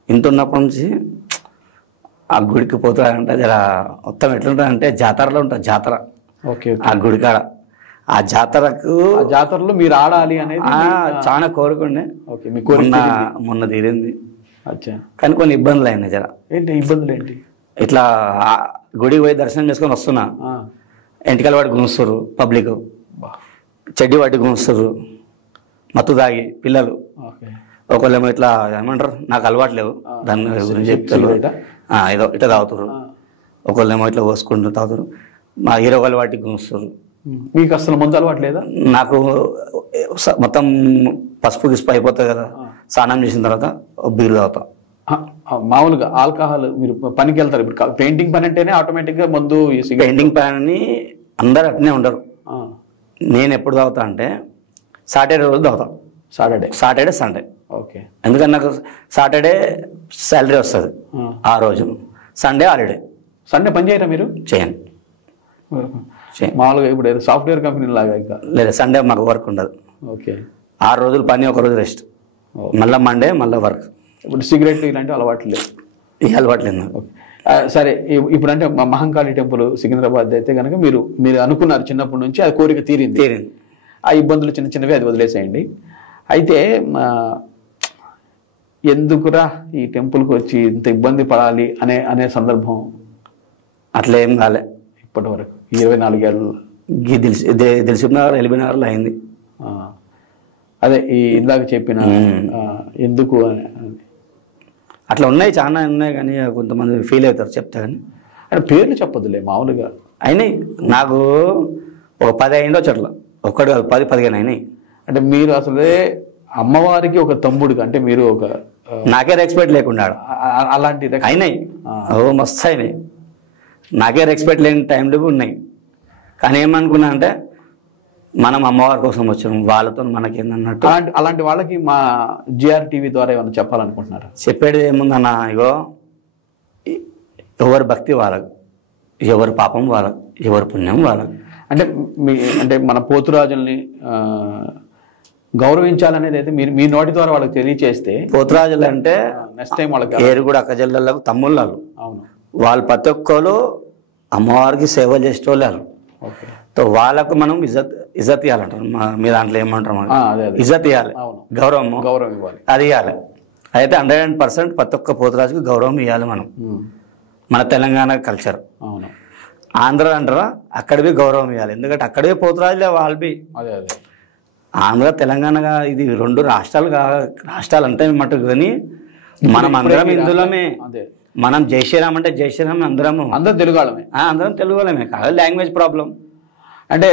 ఇంత ఉన్నప్పటి నుంచి ఆ గుడికి పోతురాజంటే జర మొత్తం ఎట్లుంటుందంటే జాతరలో ఉంటుంది, జాతర. ఆ గుడి కాడ ఆ జాతరకు ఆ జాతరలో మీరు ఆడాలి అనేది చాలా కోరుకుండే. ఓకే, మీ కోరిక మొన్న తీరింది. అచ్చా, కానీ కొన్ని ఇబ్బందులు అయినాయి జర. ఏంటి ఇబ్బందులు ఏంటి? ఇట్లా గుడికి పోయి దర్శనం చేసుకొని వస్తున్నా, ఎంటికల వాడి గుంస్తారు పబ్లిక్, చెడ్డి వాటి గుంస్తారు, మత్తు తాగి పిల్లలు. ఒకళ్ళేమో ఇట్లా ఏమంటారు, నాకు అలవాటు లేవు దాని గురించి చెప్తారు, ఏదో ఇట్లా తాగుతారు. ఒకళ్ళేమో ఇట్లా పోసుకుంటూ తాగుతారు. మా హీరో వాళ్ళ వాటికి గుంస్తారు. మీకు అసలు ముందు అలవాటు లేదా? నాకు మొత్తం పసుపు గిసుపు అయిపోతుంది కదా, స్నానం చేసిన తర్వాత బీరు తాగుతాం. మామూలుగా ఆల్కహాల్ మీరు పనికి వెళ్తారు, ఇప్పుడు పెయింటింగ్ పని అంటేనే ఆటోమేటిక్గా ముందు పెయింటింగ్ పని అందరు అట్నే ఉండరు. నేను ఎప్పుడు తాగుతా అంటే సాటర్డే రోజు తాగుతా. Saturday Sunday. ఓకే, ఎందుకంటే నాకు సాటర్డే శాలరీ వస్తుంది ఆ రోజు, సండే హాలిడే. సండే పని చేయరా మీరు? చేయను. మామూలుగా ఇప్పుడు సాఫ్ట్వేర్ కంపెనీ లాగా ఇంకా లేదు, సండే మాకు వర్క్ ఉండదు. ఓకే, 6 రోజులు పని, 1 రోజు రెస్ట్, మళ్ళీ మండే మళ్ళీ వర్క్. ఇప్పుడు సిగరెట్లు ఇలాంటి అలవాట్లు లేవు? ఈ అలవాటు లేదు. సరే, ఇప్పుడు అంటే మహంకాళి టెంపుల్ సికింద్రాబాద్ అయితే కనుక మీరు అనుకున్నారు చిన్నప్పటి నుంచి, అది కోరిక తీరింది. ఆ ఇబ్బందులు చిన్న చిన్నవి అది వదిలేసేయండి. అయితే ఎందుకురా ఈ టెంపుల్కి వచ్చి ఇంత ఇబ్బంది పడాలి అనే సందర్భం అట్లా ఏం కాలే ఇప్పటి వరకు 24 ఏళ్ళు. దిల్సుఖ్ నగర్, ఎల్బీ నగర్లో అయింది. అదే ఈ ఇందాక చెప్పిన ఎందుకు అని అట్లా ఉన్నాయి, చాలా ఉన్నాయి. కానీ కొంతమంది ఫీల్ అవుతారు చెప్తే, కానీ అంటే పేర్లు చెప్పొద్దులే మామూలుగా. అయినాయి నాకు ఒక 10 అయిందో చెట్ల, ఒక్కడు కాదు 10-15 అయినాయి. అంటే మీరు అసలే అమ్మవారికి ఒక తమ్ముడుగా, అంటే మీరు ఒక నాకే రెస్పెక్ట్ లేకుండా అలాంటి అయినాయి. మస్తు అయినాయి, నాకే రెస్పెక్ట్ లేని టైంలో ఉన్నాయి. కానీ ఏమనుకున్నా అంటే మనం అమ్మవారి కోసం వచ్చాం, వాళ్ళతో మనకేందన్నట్టు. అలాంటి వాళ్ళకి మా జిఆర్ టీవీ ద్వారా ఏమైనా చెప్పాలనుకుంటున్నారా? చెప్పేది ఏముందన్న, ఇగో ఎవరి భక్తి వాళ్ళకు, ఎవరి పాపం వాళ్ళకు, ఎవరి పుణ్యం వాళ్ళకు. అంటే మన పోతురాజుల్ని గౌరవించాలనేది అయితే మీరు మీ నోటి ద్వారా వాళ్ళకి తెలియచేస్తే, పోతురాజులు అంటే నెక్స్ట్ టైం వాళ్ళకి ఏరు కూడా అక్కజల్లకు తమ్ముళ్ళు. అవును, వాళ్ళు ప్రతి ఒక్కరు అమ్మవారికి సేవ చేసేవాళ్ళు. వాళ్ళకు మనం ఇజ్జత్ ఇవ్వాలంటారు, మీ దాంట్లో ఏమంటారు, ఇజ్జత్ ఇవ్వాలి, గౌరవం ఇవ్వాలి, అది ఇవ్వాలి. అయితే 100% ప్రతి ఒక్క పోతురాజుకు గౌరవం ఇవ్వాలి మనం. మన తెలంగాణ కల్చర్. అవును, ఆంధ్ర అంటారా, అక్కడివి గౌరవం ఇవ్వాలి, ఎందుకంటే అక్కడే పోతురాజులే వాళ్ళవి. ఆంధ్ర తెలంగాణగా ఇది 2 రాష్ట్రాలు అంటే మటుకు, కానీ మనం అందరం ఇందులోనే. మనం జై శ్రీరామ్ అంటే జై శ్రీరామ్, అందరం తెలుగు వాళ్ళమే కాదు, లాంగ్వేజ్ ప్రాబ్లం. అంటే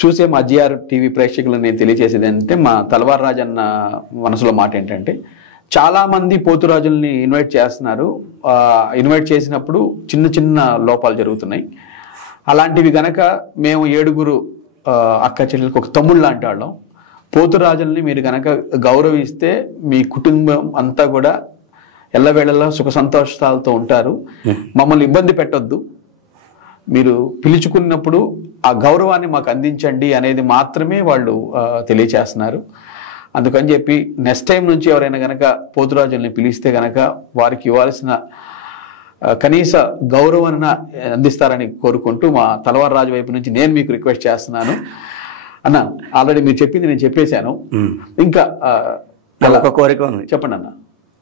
చూసే మా జిఆర్ టీవీ ప్రేక్షకులు నేను తెలియజేసేది ఏంటంటే, మా తలవార్ రాజ్ అన్న మనసులో మాట ఏంటంటే, చాలామంది పోతురాజుల్ని ఇన్వైట్ చేస్తున్నారు. ఇన్వైట్ చేసినప్పుడు చిన్న చిన్న లోపాలు జరుగుతున్నాయి. అలాంటివి గనక మేము 7 అక్క చెల్లెలకు ఒక తమ్ముళ్ళు లాంటి వాళ్ళం. పోతురాజుల్ని మీరు గనక గౌరవిస్తే మీ కుటుంబం అంతా కూడా ఎల్లవేళలా సుఖ సంతోషాలతో ఉంటారు. మమ్మల్ని ఇబ్బంది పెట్టొద్దు, మీరు పిలుచుకున్నప్పుడు ఆ గౌరవాన్ని మాకు అందించండి అనేది మాత్రమే వాళ్ళు తెలియచేస్తున్నారు. అందుకని చెప్పి నెక్స్ట్ టైం నుంచి ఎవరైనా గనక పోతురాజుల్ని పిలిస్తే గనక వారికి ఇవ్వాల్సిన కనీస గౌరవాన్ని అందిస్తారని కోరుకుంటూ మా తలవార్ రాజు వైపు నుంచి నేను మీకు రిక్వెస్ట్ చేస్తున్నాను. అన్న, ఆల్రెడీ మీరు చెప్పింది నేను చెప్పేశాను, ఇంకా ఒక కోరిక ఉంది. చెప్పండి అన్న.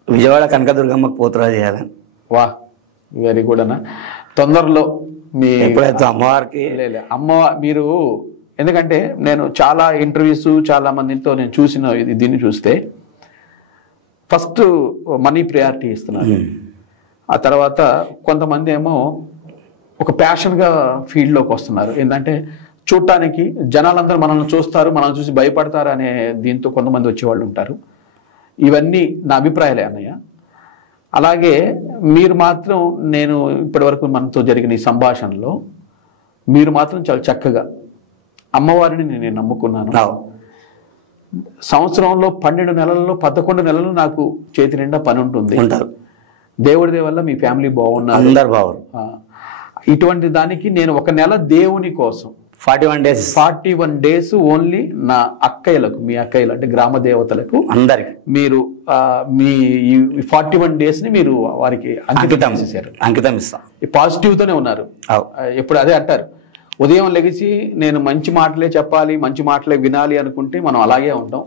విజయవాడ కనకదుర్గమ్మకు పోతురాజు చేయాలని. వా, వెరీ గుడ్ అన్న. తొందరలో మీ అమ్మవారికి మీరు, ఎందుకంటే నేను చాలా ఇంటర్వ్యూస్ చాలా మందితో నేను చూసిన దీన్ని చూస్తే, ఫస్ట్ మనీ ప్రయారిటీ ఇస్తున్నారు. ఆ తర్వాత కొంతమంది ఏమో ఒక ప్యాషన్గా ఫీల్డ్లోకి వస్తున్నారు. ఏంటంటే చూడటానికి జనాలందరూ మనల్ని చూస్తారు, మనల్ని చూసి భయపడతారు అనే దీంతో కొంతమంది వచ్చేవాళ్ళు ఉంటారు. ఇవన్నీ నా అభిప్రాయాలే అన్నయ్య. అలాగే మీరు మాత్రం, నేను ఇప్పటివరకు మనతో జరిగిన ఈ సంభాషణలో మీరు మాత్రం చాలా చక్కగా అమ్మవారిని నేను నమ్ముకున్నాను. సంవత్సరంలో 12 నెలల్లో 11 నెలలు నాకు చేతి నిండా పని ఉంటుంది. దేవుడి వల్ల మీ ఫ్యామిలీ బాగున్నారు, అందరు బాగున్నారు. ఇటువంటి దానికి నేను 1 నెల దేవుని కోసం 41 డేస్ ఓన్లీ నా అక్కయ్యలకు, మీ అక్కయ్యలు అంటే గ్రామ దేవతలకు అందరికి మీరు మీ 41 డేస్ ని మీరు వారికి అంకితం చేశారు. అంకితం ఇస్తాం. పాజిటివ్ తోనే ఉన్నారు. ఎప్పుడు అదే అంటారు, ఉదయం లెగిసి నేను మంచి మాటలే చెప్పాలి, మంచి మాటలే వినాలి అనుకుంటే మనం అలాగే ఉంటాం.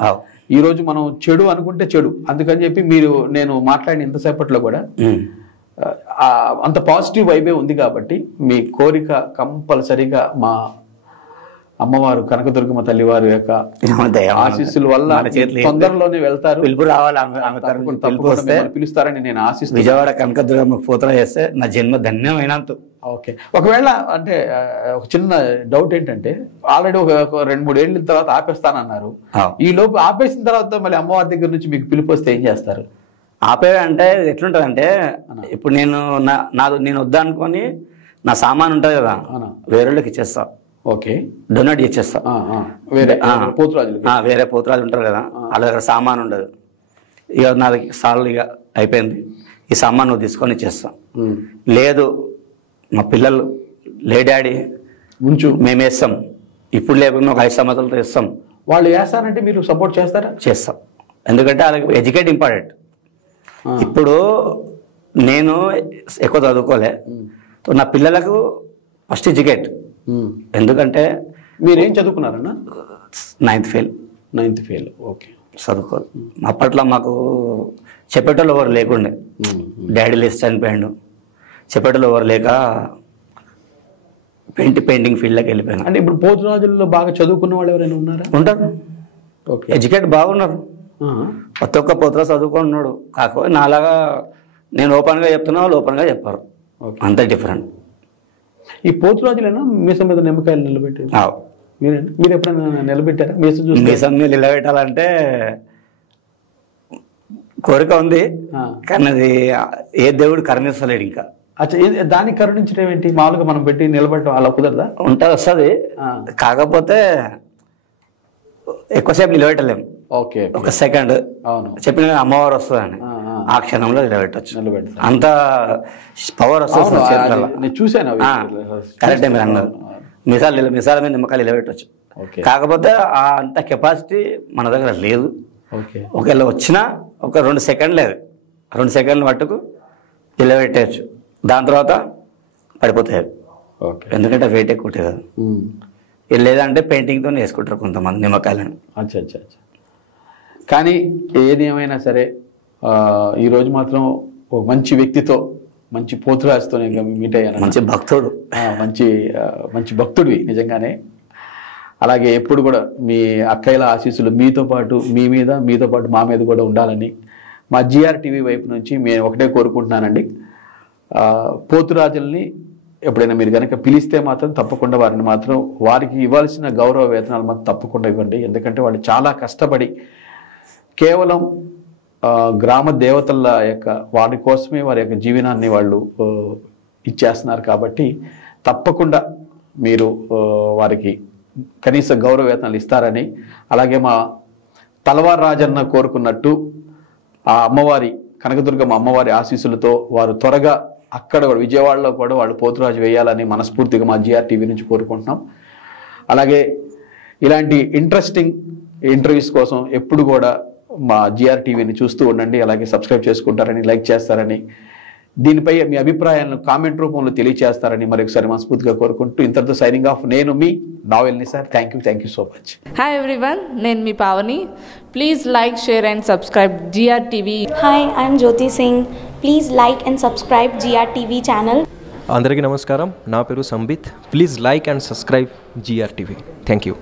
ఈ రోజు మనం చెడు అనుకుంటే చెడు. అందుకని చెప్పి నేను మాట్లాడిన ఇంతసేపట్లో కూడా అంత పాజిటివ్ వైబే ఉంది కాబట్టి మీ కోరిక కంపల్సరీగా మా అమ్మవారు కనకదుర్గమ్మ తల్లివారి యొక్క ఆశీస్సుల వల్ల తొందరలోనే వెళ్తారు. పిలుస్తారని నేను ఆశిస్తాను. విజయవాడ కనకదుర్గమ్మ పూతన చేస్తే నా జన్మ ధన్యమైనంత. ఓకే, ఒకవేళ అంటే ఒక చిన్న డౌట్ ఏంటంటే, ఆల్రెడీ ఒక 2-3 ఏళ్ళ తర్వాత ఆపేస్తానన్నారు. ఈ లోపు ఆపేసిన తర్వాత మళ్ళీ అమ్మవారి దగ్గర నుంచి మీకు పిలుపు వస్తే ఏం చేస్తారు? ఆపే అంటే ఎట్లుంటదంటే, ఇప్పుడు నేను వద్దనుకొని నా సామాన్ ఉంటుంది కదా, వేరేళ్ళకి ఇచ్చేస్తా. ఓకే, డొనేట్ చేసేస్తా. వేరే పోతురాజు ఉంటారు కదా, వాళ్ళ దగ్గర సామాన్ ఉండదు. ఇక నాది సార్లు ఇక అయిపోయింది, ఈ సామాన్ నువ్వు తీసుకొని ఇచ్చేస్తా. లేదు మా పిల్లలు లే డాడీ ఉంచు, మేము వేస్తాం, ఇప్పుడు లేకుండా ఒక 5 సంవత్సరాలతో ఇస్తాం. వాళ్ళు వేస్తానంటే మీరు సపోర్ట్ చేస్తారా? చేస్తాం. ఎందుకంటే వాళ్ళకి ఎడ్యుకేట్ ఇంపార్టెంట్. ఇప్పుడు నేను ఎక్కువ చదువుకోలే, నా పిల్లలకు ఫస్ట్ ఎడ్యుకేట్. ఎందుకంటే మీరేం చదువుకున్నారన్నా? 9th fail. 9th fail. Okay, చదువుకోవాలి. అప్పట్లో మాకు చెప్పేటోళ్ళు ఎవరు లేకుండే. డాడీ లేసి చనిపోయాడు, చెప్పేటోళ్ళు ఎవరు లేక పెయింటింగ్ ఫీల్డ్లోకి వెళ్ళిపోయాను. అంటే ఇప్పుడు పోతురాజుల్లో బాగా చదువుకున్న వాళ్ళు ఎవరైనా ఉన్నారా? ఉంటారు, ఎడ్యుకేట్ బాగున్నారు. ప్రతి ఒక్క పోతురాజు చదువుకున్నాడు. కాకపోతే నాలాగా నేను ఓపెన్గా చెప్తున్నా, వాళ్ళు ఓపెన్గా చెప్పారు. అంత డిఫరెంట్. ఈ పోతురాజులైనా మీసం మీద నిమ్మకాయలు నిలబెట్టారు. మీరు ఎప్పుడైనా నిలబెట్టారా? మీసం మీద నిలబెట్టాలంటే కోరిక ఉంది, కానీ అది ఏ దేవుడు కరుణిస్తలేడు ఇంకా. దానికి కరుణించడం ఏంటి? మామూలుగా మనం పెట్టి నిలబెట్టడం అలా కుదరదా? ఉంటుంది, వస్తుంది. కాకపోతే ఎక్కువసేపు నిలబెట్టలేము. ఓకే, ఒక సెకండ్ చెప్పిన అమ్మవారు వస్తుందని ఆ క్షణంలో నిలబెట్టచ్చు. అంత పవర్ వస్తుంది. చూసాను, కరెక్టే మీరు అన్నారు. మిసాల మీద నిమ్మకాయలు నిలబెట్టచ్చు. కాకపోతే అంత కెపాసిటీ మన దగ్గర లేదు. ఒకవేళ వచ్చినా ఒక 2 సెకండ్లు లేదు, 2 సెకండ్లు మట్టుకు నిలబెట్టచ్చు. దాని తర్వాత పడిపోతాయి. ఎందుకంటే వెయిట్ ఎక్కువ ఉంటుంది కదా. లేదంటే పెయింటింగ్తో వేసుకుంటారు కొంతమంది నిమ్మకాయలను. అచ్చా. కానీ ఏది ఏమైనా సరే ఈరోజు మాత్రం ఒక మంచి వ్యక్తితో, మంచి పోతురాజుతో నేను మీట్ అయ్యాను. మంచి భక్తుడు, మంచి భక్తుడివి నిజంగానే. అలాగే ఎప్పుడు కూడా మీ అక్కయ్యల ఆశీస్సులు మీతో పాటు మీతో పాటు మా మీద కూడా ఉండాలని మా జిఆర్ టీవీ వైపు నుంచి నేను ఒకటే కోరుకుంటున్నానండి. పోతురాజుల్ని ఎప్పుడైనా మీరు కనుక పిలిస్తే మాత్రం తప్పకుండా వారికి ఇవ్వాల్సిన గౌరవ వేతనాలు మాత్రం తప్పకుండా ఇవ్వండి. ఎందుకంటే వాళ్ళు చాలా కష్టపడి కేవలం గ్రామ దేవతల యొక్క వారి కోసమే వారి యొక్క జీవనాన్ని వాళ్ళు ఇచ్చేస్తున్నారు. కాబట్టి తప్పకుండా మీరు వారికి కనీస గౌరవ వేతనాలు ఇస్తారని, అలాగే మా తలవార్ రాజన్న కోరుకున్నట్టు ఆ అమ్మవారి కనకదుర్గమ్మ అమ్మవారి ఆశీస్సులతో వారు త్వరగా అక్కడ విజయవాడలో కూడా వాళ్ళు పోతురాజు వేయాలని మనస్ఫూర్తిగా మా జిఆర్ టీవీ నుంచి కోరుకుంటున్నాం. అలాగే ఇలాంటి ఇంట్రెస్టింగ్ ఇంటర్వ్యూస్ కోసం ఎప్పుడు కూడా మా జిఆర్ టీవీని చూస్తూ ఉండండి. అలాగే సబ్స్క్రైబ్ చేసుకుంటారని, లైక్ చేస్తారని, దీనిపై మీ అభిప్రాయాలను కామెంట్ రూపంలో తెలియజేస్తారని మరొకసారి మనస్ఫూర్తిగా కోరుకుంటూ ఇంతటితో సైనింగ్ ఆఫ్. నేను మీ Naval Nisar. Thank you so much. Hi everyone, నేను మీ Pavani. Please like, share and subscribe GR TV. Hi, I'm Jyoti Singh. Please like and subscribe GR TV channel. అందరికీ నమస్కారం, నా పేరు Sambit. Please like and subscribe GR TV. Thank you.